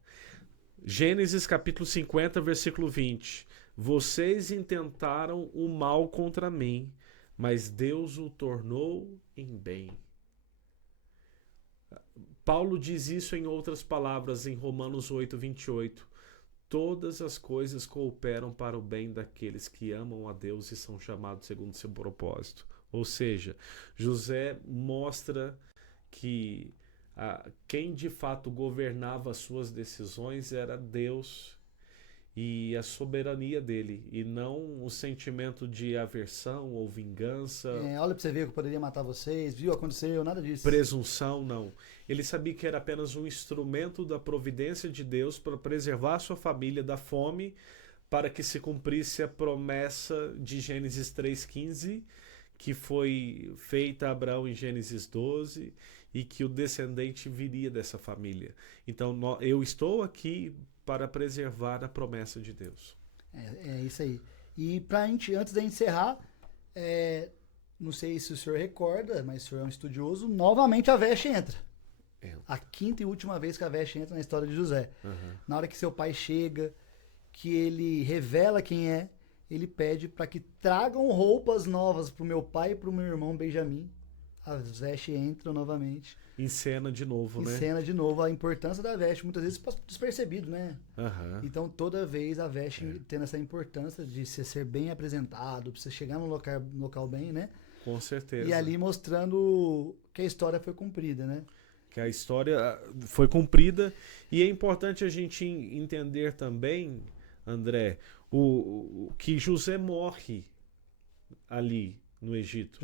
Gênesis capítulo 50, versículo 20. Vocês intentaram o mal contra mim, mas Deus o tornou em bem. Paulo diz isso em outras palavras em Romanos 8, 28. Todas as coisas cooperam para o bem daqueles que amam a Deus e são chamados segundo seu propósito. Ou seja, José mostra que quem de fato governava as suas decisões era Deus e a soberania dele, e não o sentimento de aversão ou vingança, Olha pra você ver que eu poderia matar vocês, viu? Aconteceu, nada disso. presunção, não. Ele sabia que era apenas um instrumento da providência de Deus para preservar a sua família da fome, para que se cumprisse a promessa de Gênesis 3,15, que foi feita a Abraão em Gênesis 12, e que o descendente viria dessa família. Então, eu estou aqui para preservar a promessa de Deus. É isso aí. E antes de encerrar, não sei se o senhor recorda, mas o senhor é um estudioso, novamente a Veste entra. A quinta e última vez que a Veste entra na história de José. Uhum. Na hora que seu pai chega, que ele revela quem é, ele pede para que tragam roupas novas para o meu pai e para o meu irmão Benjamim. A Veste entra novamente. Em cena de novo, né? Em cena de novo, a importância da Veste, muitas vezes passa despercebido, né? Uhum. Então, toda vez a Veste tendo essa importância de ser bem apresentado, pra você chegar no local bem, né? Com certeza. E ali mostrando que a história foi cumprida, né? Que a história foi cumprida. E é importante a gente entender também, André, que José morre ali no Egito.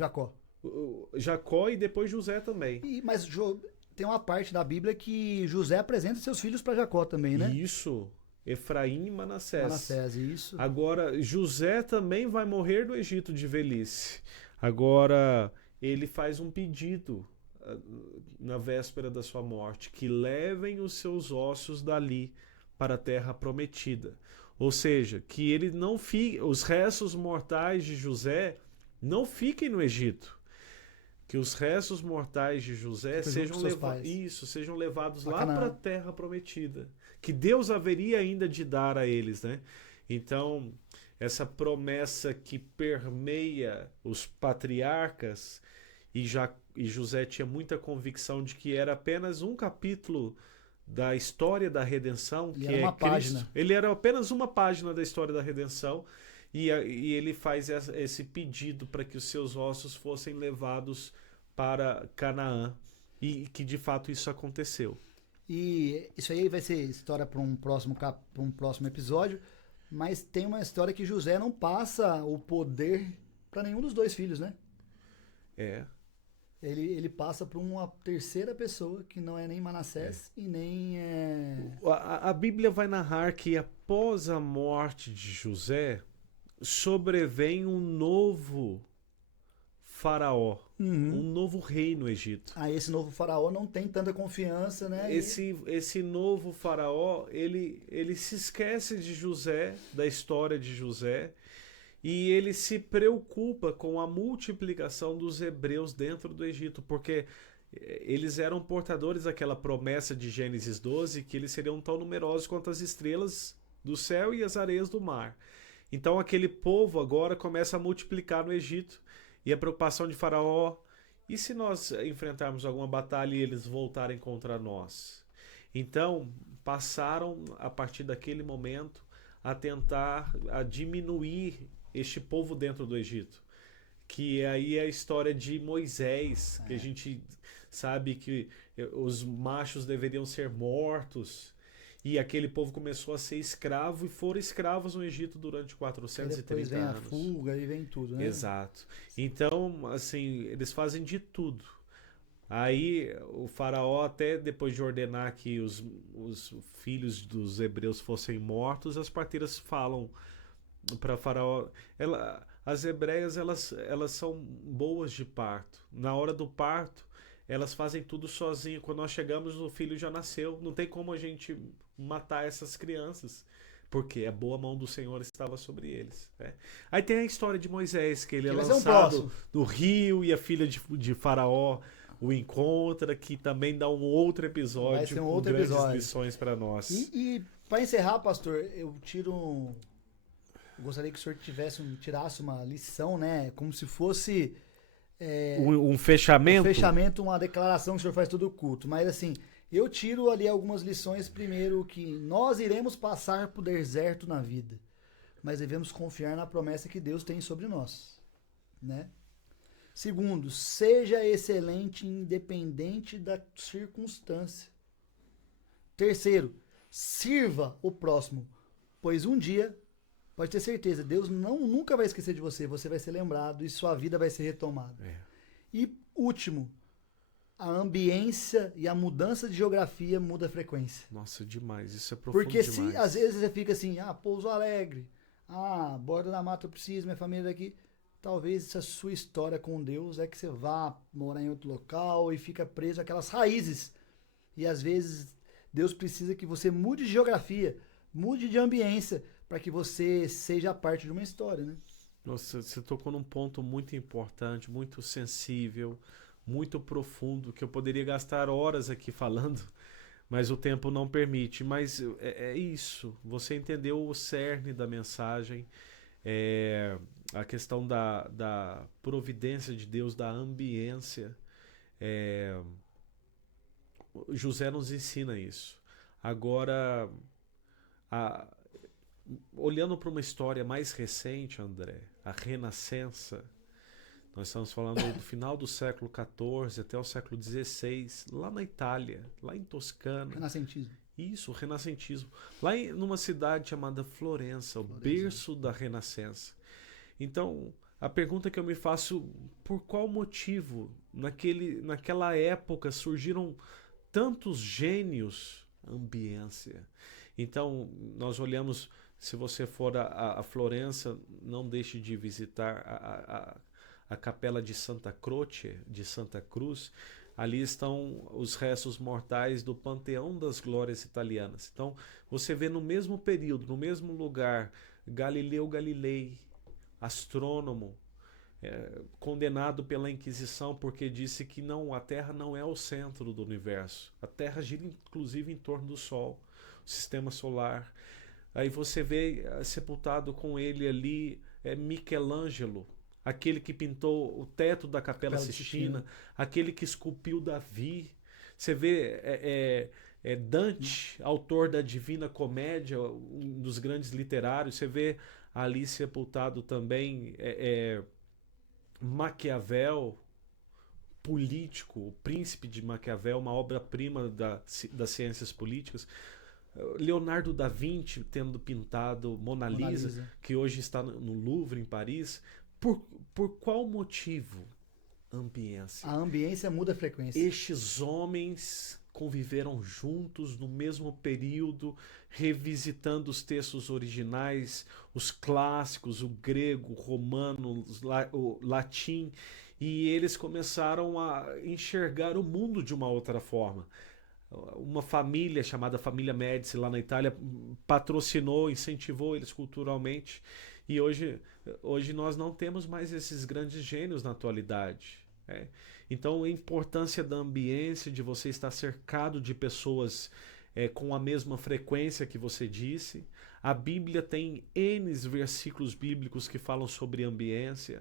Jacó e depois José também. Mas tem uma parte da Bíblia que José apresenta seus filhos para Jacó também, né? Isso. Efraim e Manassés. Manassés, isso. Agora, José também vai morrer no Egito de velhice. Agora, ele faz um pedido na véspera da sua morte, que levem os seus ossos dali para a terra prometida. Ou seja, que ele não fique, os restos mortais de José não fiquem no Egito. Que os restos mortais de José sejam levados lá para a terra prometida. Que Deus haveria ainda de dar a eles, né? Então, essa promessa que permeia os patriarcas, e José tinha muita convicção de que era apenas um capítulo da história da redenção, que é Cristo. Ele era apenas uma página da história da redenção. E ele faz esse pedido para que os seus ossos fossem levados para Canaã. E que de fato isso aconteceu. E isso aí vai ser história para um próximo episódio. Mas tem uma história que José não passa o poder para nenhum dos dois filhos, né? Ele passa para uma terceira pessoa que não é nem Manassés e nem... A Bíblia vai narrar que após a morte de José, sobrevém um novo faraó, um novo rei no Egito. Esse novo faraó não tem tanta confiança, né? Esse novo faraó, ele se esquece de José, da história de José, e ele se preocupa com a multiplicação dos hebreus dentro do Egito, porque eles eram portadores daquela promessa de Gênesis 12, que eles seriam tão numerosos quanto as estrelas do céu e as areias do mar. Então aquele povo agora começa a multiplicar no Egito. E a preocupação de Faraó, e se nós enfrentarmos alguma batalha e eles voltarem contra nós? Então passaram, a partir daquele momento, a tentar diminuir este povo dentro do Egito. Que aí é a história de Moisés, que a gente sabe que os machos deveriam ser mortos. E aquele povo começou a ser escravo e foram escravos no Egito durante 430 anos. Depois vem a fuga e vem tudo, né? Exato. Então, assim, eles fazem de tudo. Aí o faraó, até depois de ordenar que os filhos dos hebreus fossem mortos, as parteiras falam para faraó... As hebreias, elas são boas de parto. Na hora do parto, elas fazem tudo sozinho. Quando nós chegamos, o filho já nasceu. Não tem como a gente matar essas crianças, porque a boa mão do Senhor estava sobre eles. Né? Aí tem a história de Moisés, que ele é lançado do rio e a filha de Faraó o Encontra, que também dá um outro episódio Vai ser um com outro grandes episódio. lições para nós. E para encerrar, pastor, eu gostaria que o senhor tirasse uma lição, né? Como se fosse Um fechamento? um fechamento, uma declaração que o senhor faz todo o culto. Mas assim, eu tiro ali algumas lições. Primeiro, que nós iremos passar por deserto na vida, mas devemos confiar na promessa que Deus tem sobre nós, né? Segundo, seja excelente independente da circunstância. Terceiro, sirva o próximo, pois um dia, pode ter certeza, Deus nunca vai esquecer de você, você vai ser lembrado e sua vida vai ser retomada. E último, a ambiência e a mudança de geografia muda a frequência. Nossa, demais. Isso é profundo Porque demais. se às vezes você fica assim, Pouso Alegre, Borda da Mata eu preciso, minha família daqui. Talvez essa sua história com Deus é que você vá morar em outro local e fica preso àquelas raízes. E às vezes Deus precisa que você mude de geografia, mude de ambiência, para que você seja parte de uma história, né? Nossa, você tocou num ponto muito importante, muito sensível, muito profundo, que eu poderia gastar horas aqui falando, mas o tempo não permite. Mas é isso, você entendeu o cerne da mensagem, a questão da providência de Deus, da ambiência. José nos ensina isso. Agora, olhando para uma história mais recente, André, a Renascença, nós estamos falando do final do século XIV até o século XVI, lá na Itália, lá em Toscana. Renascentismo. Isso, o renascentismo. Lá numa cidade chamada Florença, o berço da Renascença. Então, a pergunta que eu me faço, por qual motivo naquela época surgiram tantos gênios? Ambiência. Então, nós olhamos, se você for a Florença, não deixe de visitar a capela de Santa Croce, de Santa Cruz. Ali estão os restos mortais do Panteão das Glórias italianas. Então, você vê no mesmo período, no mesmo lugar, Galileu Galilei, astrônomo, condenado pela Inquisição porque disse que a Terra não é o centro do universo. A Terra gira inclusive em torno do Sol, o sistema solar. Aí você vê sepultado com ele ali Michelangelo, aquele que pintou o teto da Capela Sistina, aquele que esculpiu Davi. Você vê Dante, autor da Divina Comédia, um dos grandes literários. Você vê ali sepultado também Maquiavel, político, o Príncipe de Maquiavel, uma obra-prima das ciências políticas. Leonardo da Vinci tendo pintado Mona Lisa, que hoje está no Louvre, em Paris. Por qual motivo? Ambiência. A ambiência muda a frequência. Estes homens conviveram juntos no mesmo período, revisitando os textos originais, os clássicos, o grego, o romano, o latim, e eles começaram a enxergar o mundo de uma outra forma. Uma família chamada Família Médici lá na Itália patrocinou, incentivou eles culturalmente, e hoje nós não temos mais esses grandes gênios na atualidade. Então a importância da ambiência, de você estar cercado de pessoas com a mesma frequência que você disse. A Bíblia tem N versículos bíblicos que falam sobre ambiência.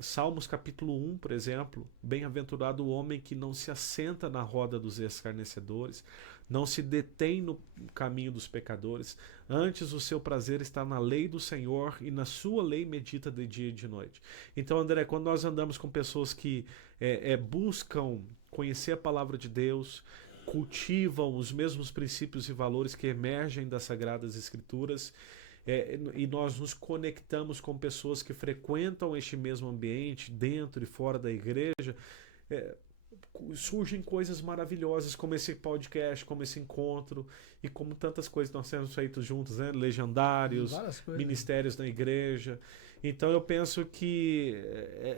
Salmos capítulo 1, por exemplo: bem-aventurado o homem que não se assenta na roda dos escarnecedores, não se detém no caminho dos pecadores, antes o seu prazer está na lei do Senhor e na sua lei medita de dia e de noite. Então, André, quando nós andamos com pessoas que buscam conhecer a palavra de Deus, cultivam os mesmos princípios e valores que emergem das Sagradas Escrituras, e nós nos conectamos com pessoas que frequentam este mesmo ambiente, dentro e fora da igreja, surgem coisas maravilhosas, como esse podcast, como esse encontro, e como tantas coisas que nós temos feito juntos, né? Legendários, ministérios na igreja. Então eu penso que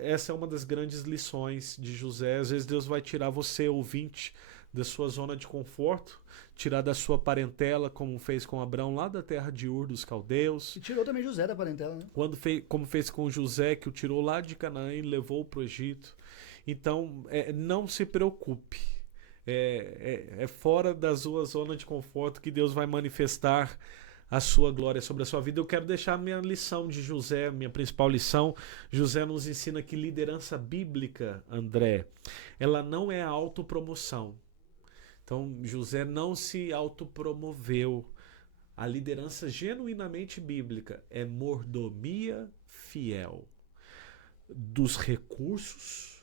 essa é uma das grandes lições de José. Às vezes Deus vai tirar você, ouvinte, da sua zona de conforto, tirar da sua parentela, como fez com Abraão lá da terra de Ur dos Caldeus. E tirou também José da parentela, né? Como fez com José, que o tirou lá de Canaã e levou para o Egito. Então, não se preocupe. É fora da sua zona de conforto que Deus vai manifestar a sua glória sobre a sua vida. Eu quero deixar minha lição de José, minha principal lição. José nos ensina que liderança bíblica, André, ela não é autopromoção. Então, José não se autopromoveu. A liderança genuinamente bíblica é mordomia fiel dos recursos,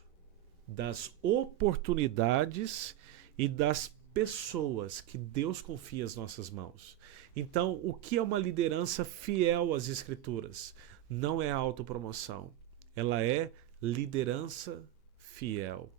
das oportunidades e das pessoas que Deus confia às nossas mãos. Então, o que é uma liderança fiel às Escrituras? Não é autopromoção. Ela é liderança fiel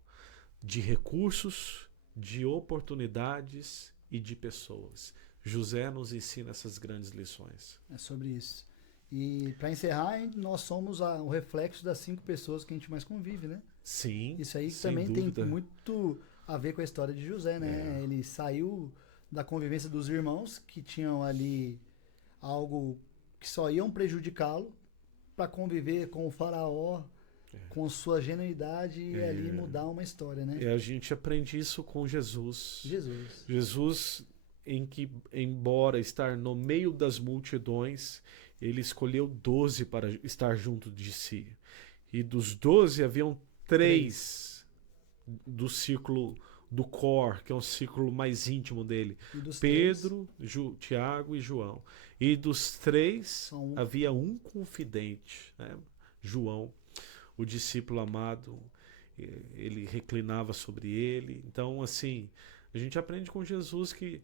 de recursos, de oportunidades e de pessoas. José nos ensina essas grandes lições. É sobre isso. E para encerrar, nós somos o reflexo das 5 pessoas que a gente mais convive, né? Sim, isso aí sem também dúvida. tem muito a ver com a história de José, né? Ele saiu da convivência dos irmãos, que tinham ali algo que só iam prejudicá-lo, para conviver com o faraó, com sua genuidade e ali mudar uma história, né? E a gente aprende isso com Jesus. Jesus, embora estar no meio das multidões, ele escolheu 12 para estar junto de si. E dos 12 haviam 3 do círculo do core, que é um círculo mais íntimo dele. Pedro, Tiago e João. E dos 3 havia um confidente, né? João, o discípulo amado. Ele reclinava sobre ele. Então, assim, a gente aprende com Jesus que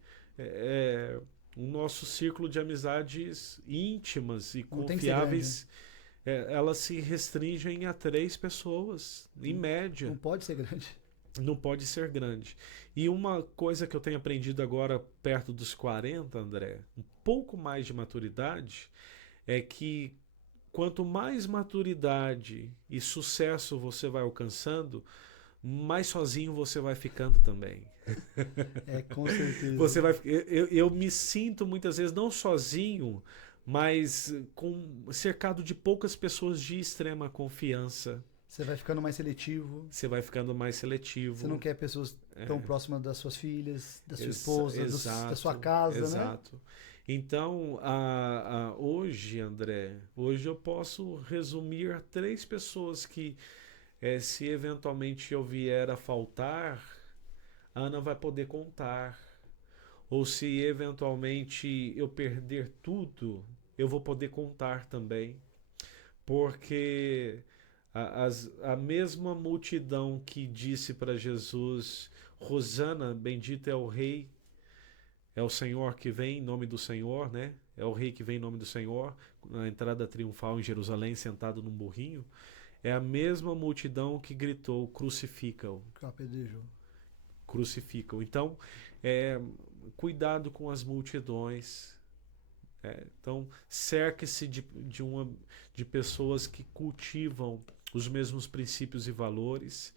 o nosso círculo de amizades íntimas e confiáveis, elas se restringem a 3 pessoas, em média. Não pode ser grande. Não pode ser grande. E uma coisa que eu tenho aprendido agora, perto dos 40, André, um pouco mais de maturidade, é que quanto mais maturidade e sucesso você vai alcançando, mais sozinho você vai ficando também. Com certeza. Eu me sinto muitas vezes não sozinho, mas cercado de poucas pessoas de extrema confiança. Você vai ficando mais seletivo. Você não quer pessoas tão próximas das suas filhas, da sua esposa, da sua casa, né? Exato. Então, hoje, André, eu posso resumir a 3 pessoas que, se eventualmente eu vier a faltar, a Ana vai poder contar. Ou se eventualmente eu perder tudo, eu vou poder contar também. Porque a mesma multidão que disse para Jesus, Rosana, bendito é o Rei, é o Senhor que vem em nome do Senhor, né? É o Rei que vem em nome do Senhor, na entrada triunfal em Jerusalém, sentado num burrinho. É a mesma multidão que gritou, crucifica-o. Crucifica-o. Então, cuidado com as multidões. Então, cerque-se de pessoas que cultivam os mesmos princípios e valores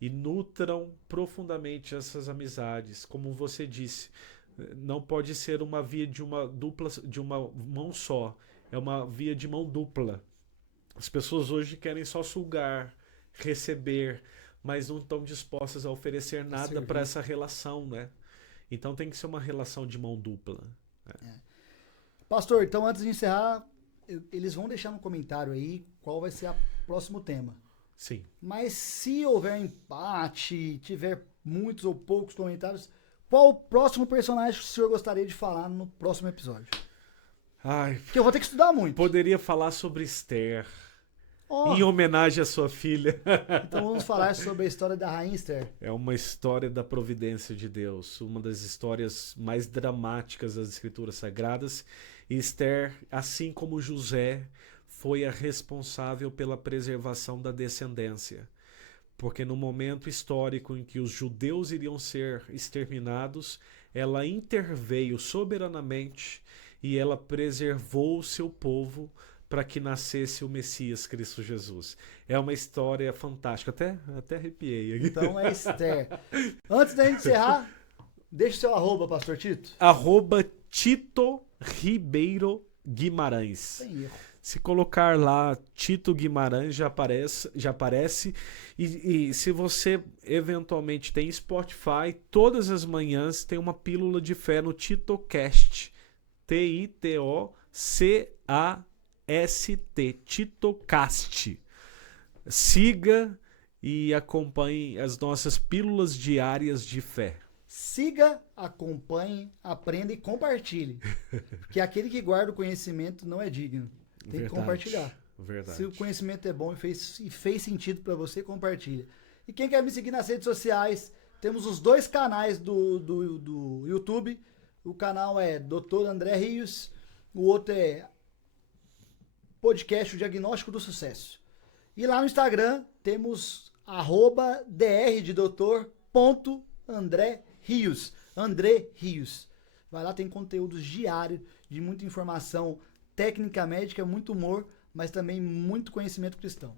e nutram profundamente essas amizades. Como você disse, não pode ser uma via de uma mão só, é uma via de mão dupla. As pessoas hoje querem só sugar, receber, mas não estão dispostas a oferecer nada para essa relação, né? Então tem que ser uma relação de mão dupla. Pastor, então antes de encerrar, eles vão deixar no comentário aí qual vai ser o próximo tema. Sim. Mas se houver empate, tiver muitos ou poucos comentários, qual o próximo personagem que o senhor gostaria de falar no próximo episódio? Porque eu vou ter que estudar muito. Poderia falar sobre Esther, em homenagem à sua filha. Então vamos falar sobre a história da rainha Esther. É uma história da providência de Deus, uma das histórias mais dramáticas das Escrituras Sagradas. E Esther, assim como José, foi a responsável pela preservação da descendência. Porque no momento histórico em que os judeus iriam ser exterminados, ela interveio soberanamente e ela preservou o seu povo para que nascesse o Messias, Cristo Jesus. É uma história fantástica. Até arrepiei aqui. Então é Esther. Antes da gente encerrar, deixa o seu arroba, Pastor Tito. @Tito Ribeiro Guimarães. Sem erro. Se colocar lá Tito Guimarães já aparece. E se você eventualmente tem Spotify, todas as manhãs tem uma pílula de fé no TitoCast. TitoCast. TitoCast. Siga e acompanhe as nossas pílulas diárias de fé. Siga, acompanhe, aprenda e compartilhe. Porque aquele que guarda o conhecimento não é digno. Tem que compartilhar. Verdade. Se o conhecimento é bom e fez sentido para você, compartilha. E quem quer me seguir nas redes sociais, temos os 2 canais do YouTube. O canal é Dr. André Rios, o outro é Podcast O Diagnóstico do Sucesso. E lá no Instagram temos @dr de doutor André Rios. André Rios. Vai lá, tem conteúdos diários de muita informação técnica médica, muito humor, mas também muito conhecimento cristão.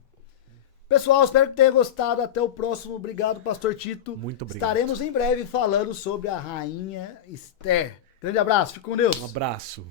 Pessoal, espero que tenha gostado. Até o próximo. Obrigado, Pastor Tito. Muito obrigado. Estaremos em breve falando sobre a Rainha Esther. Grande abraço. Fique com Deus. Um abraço.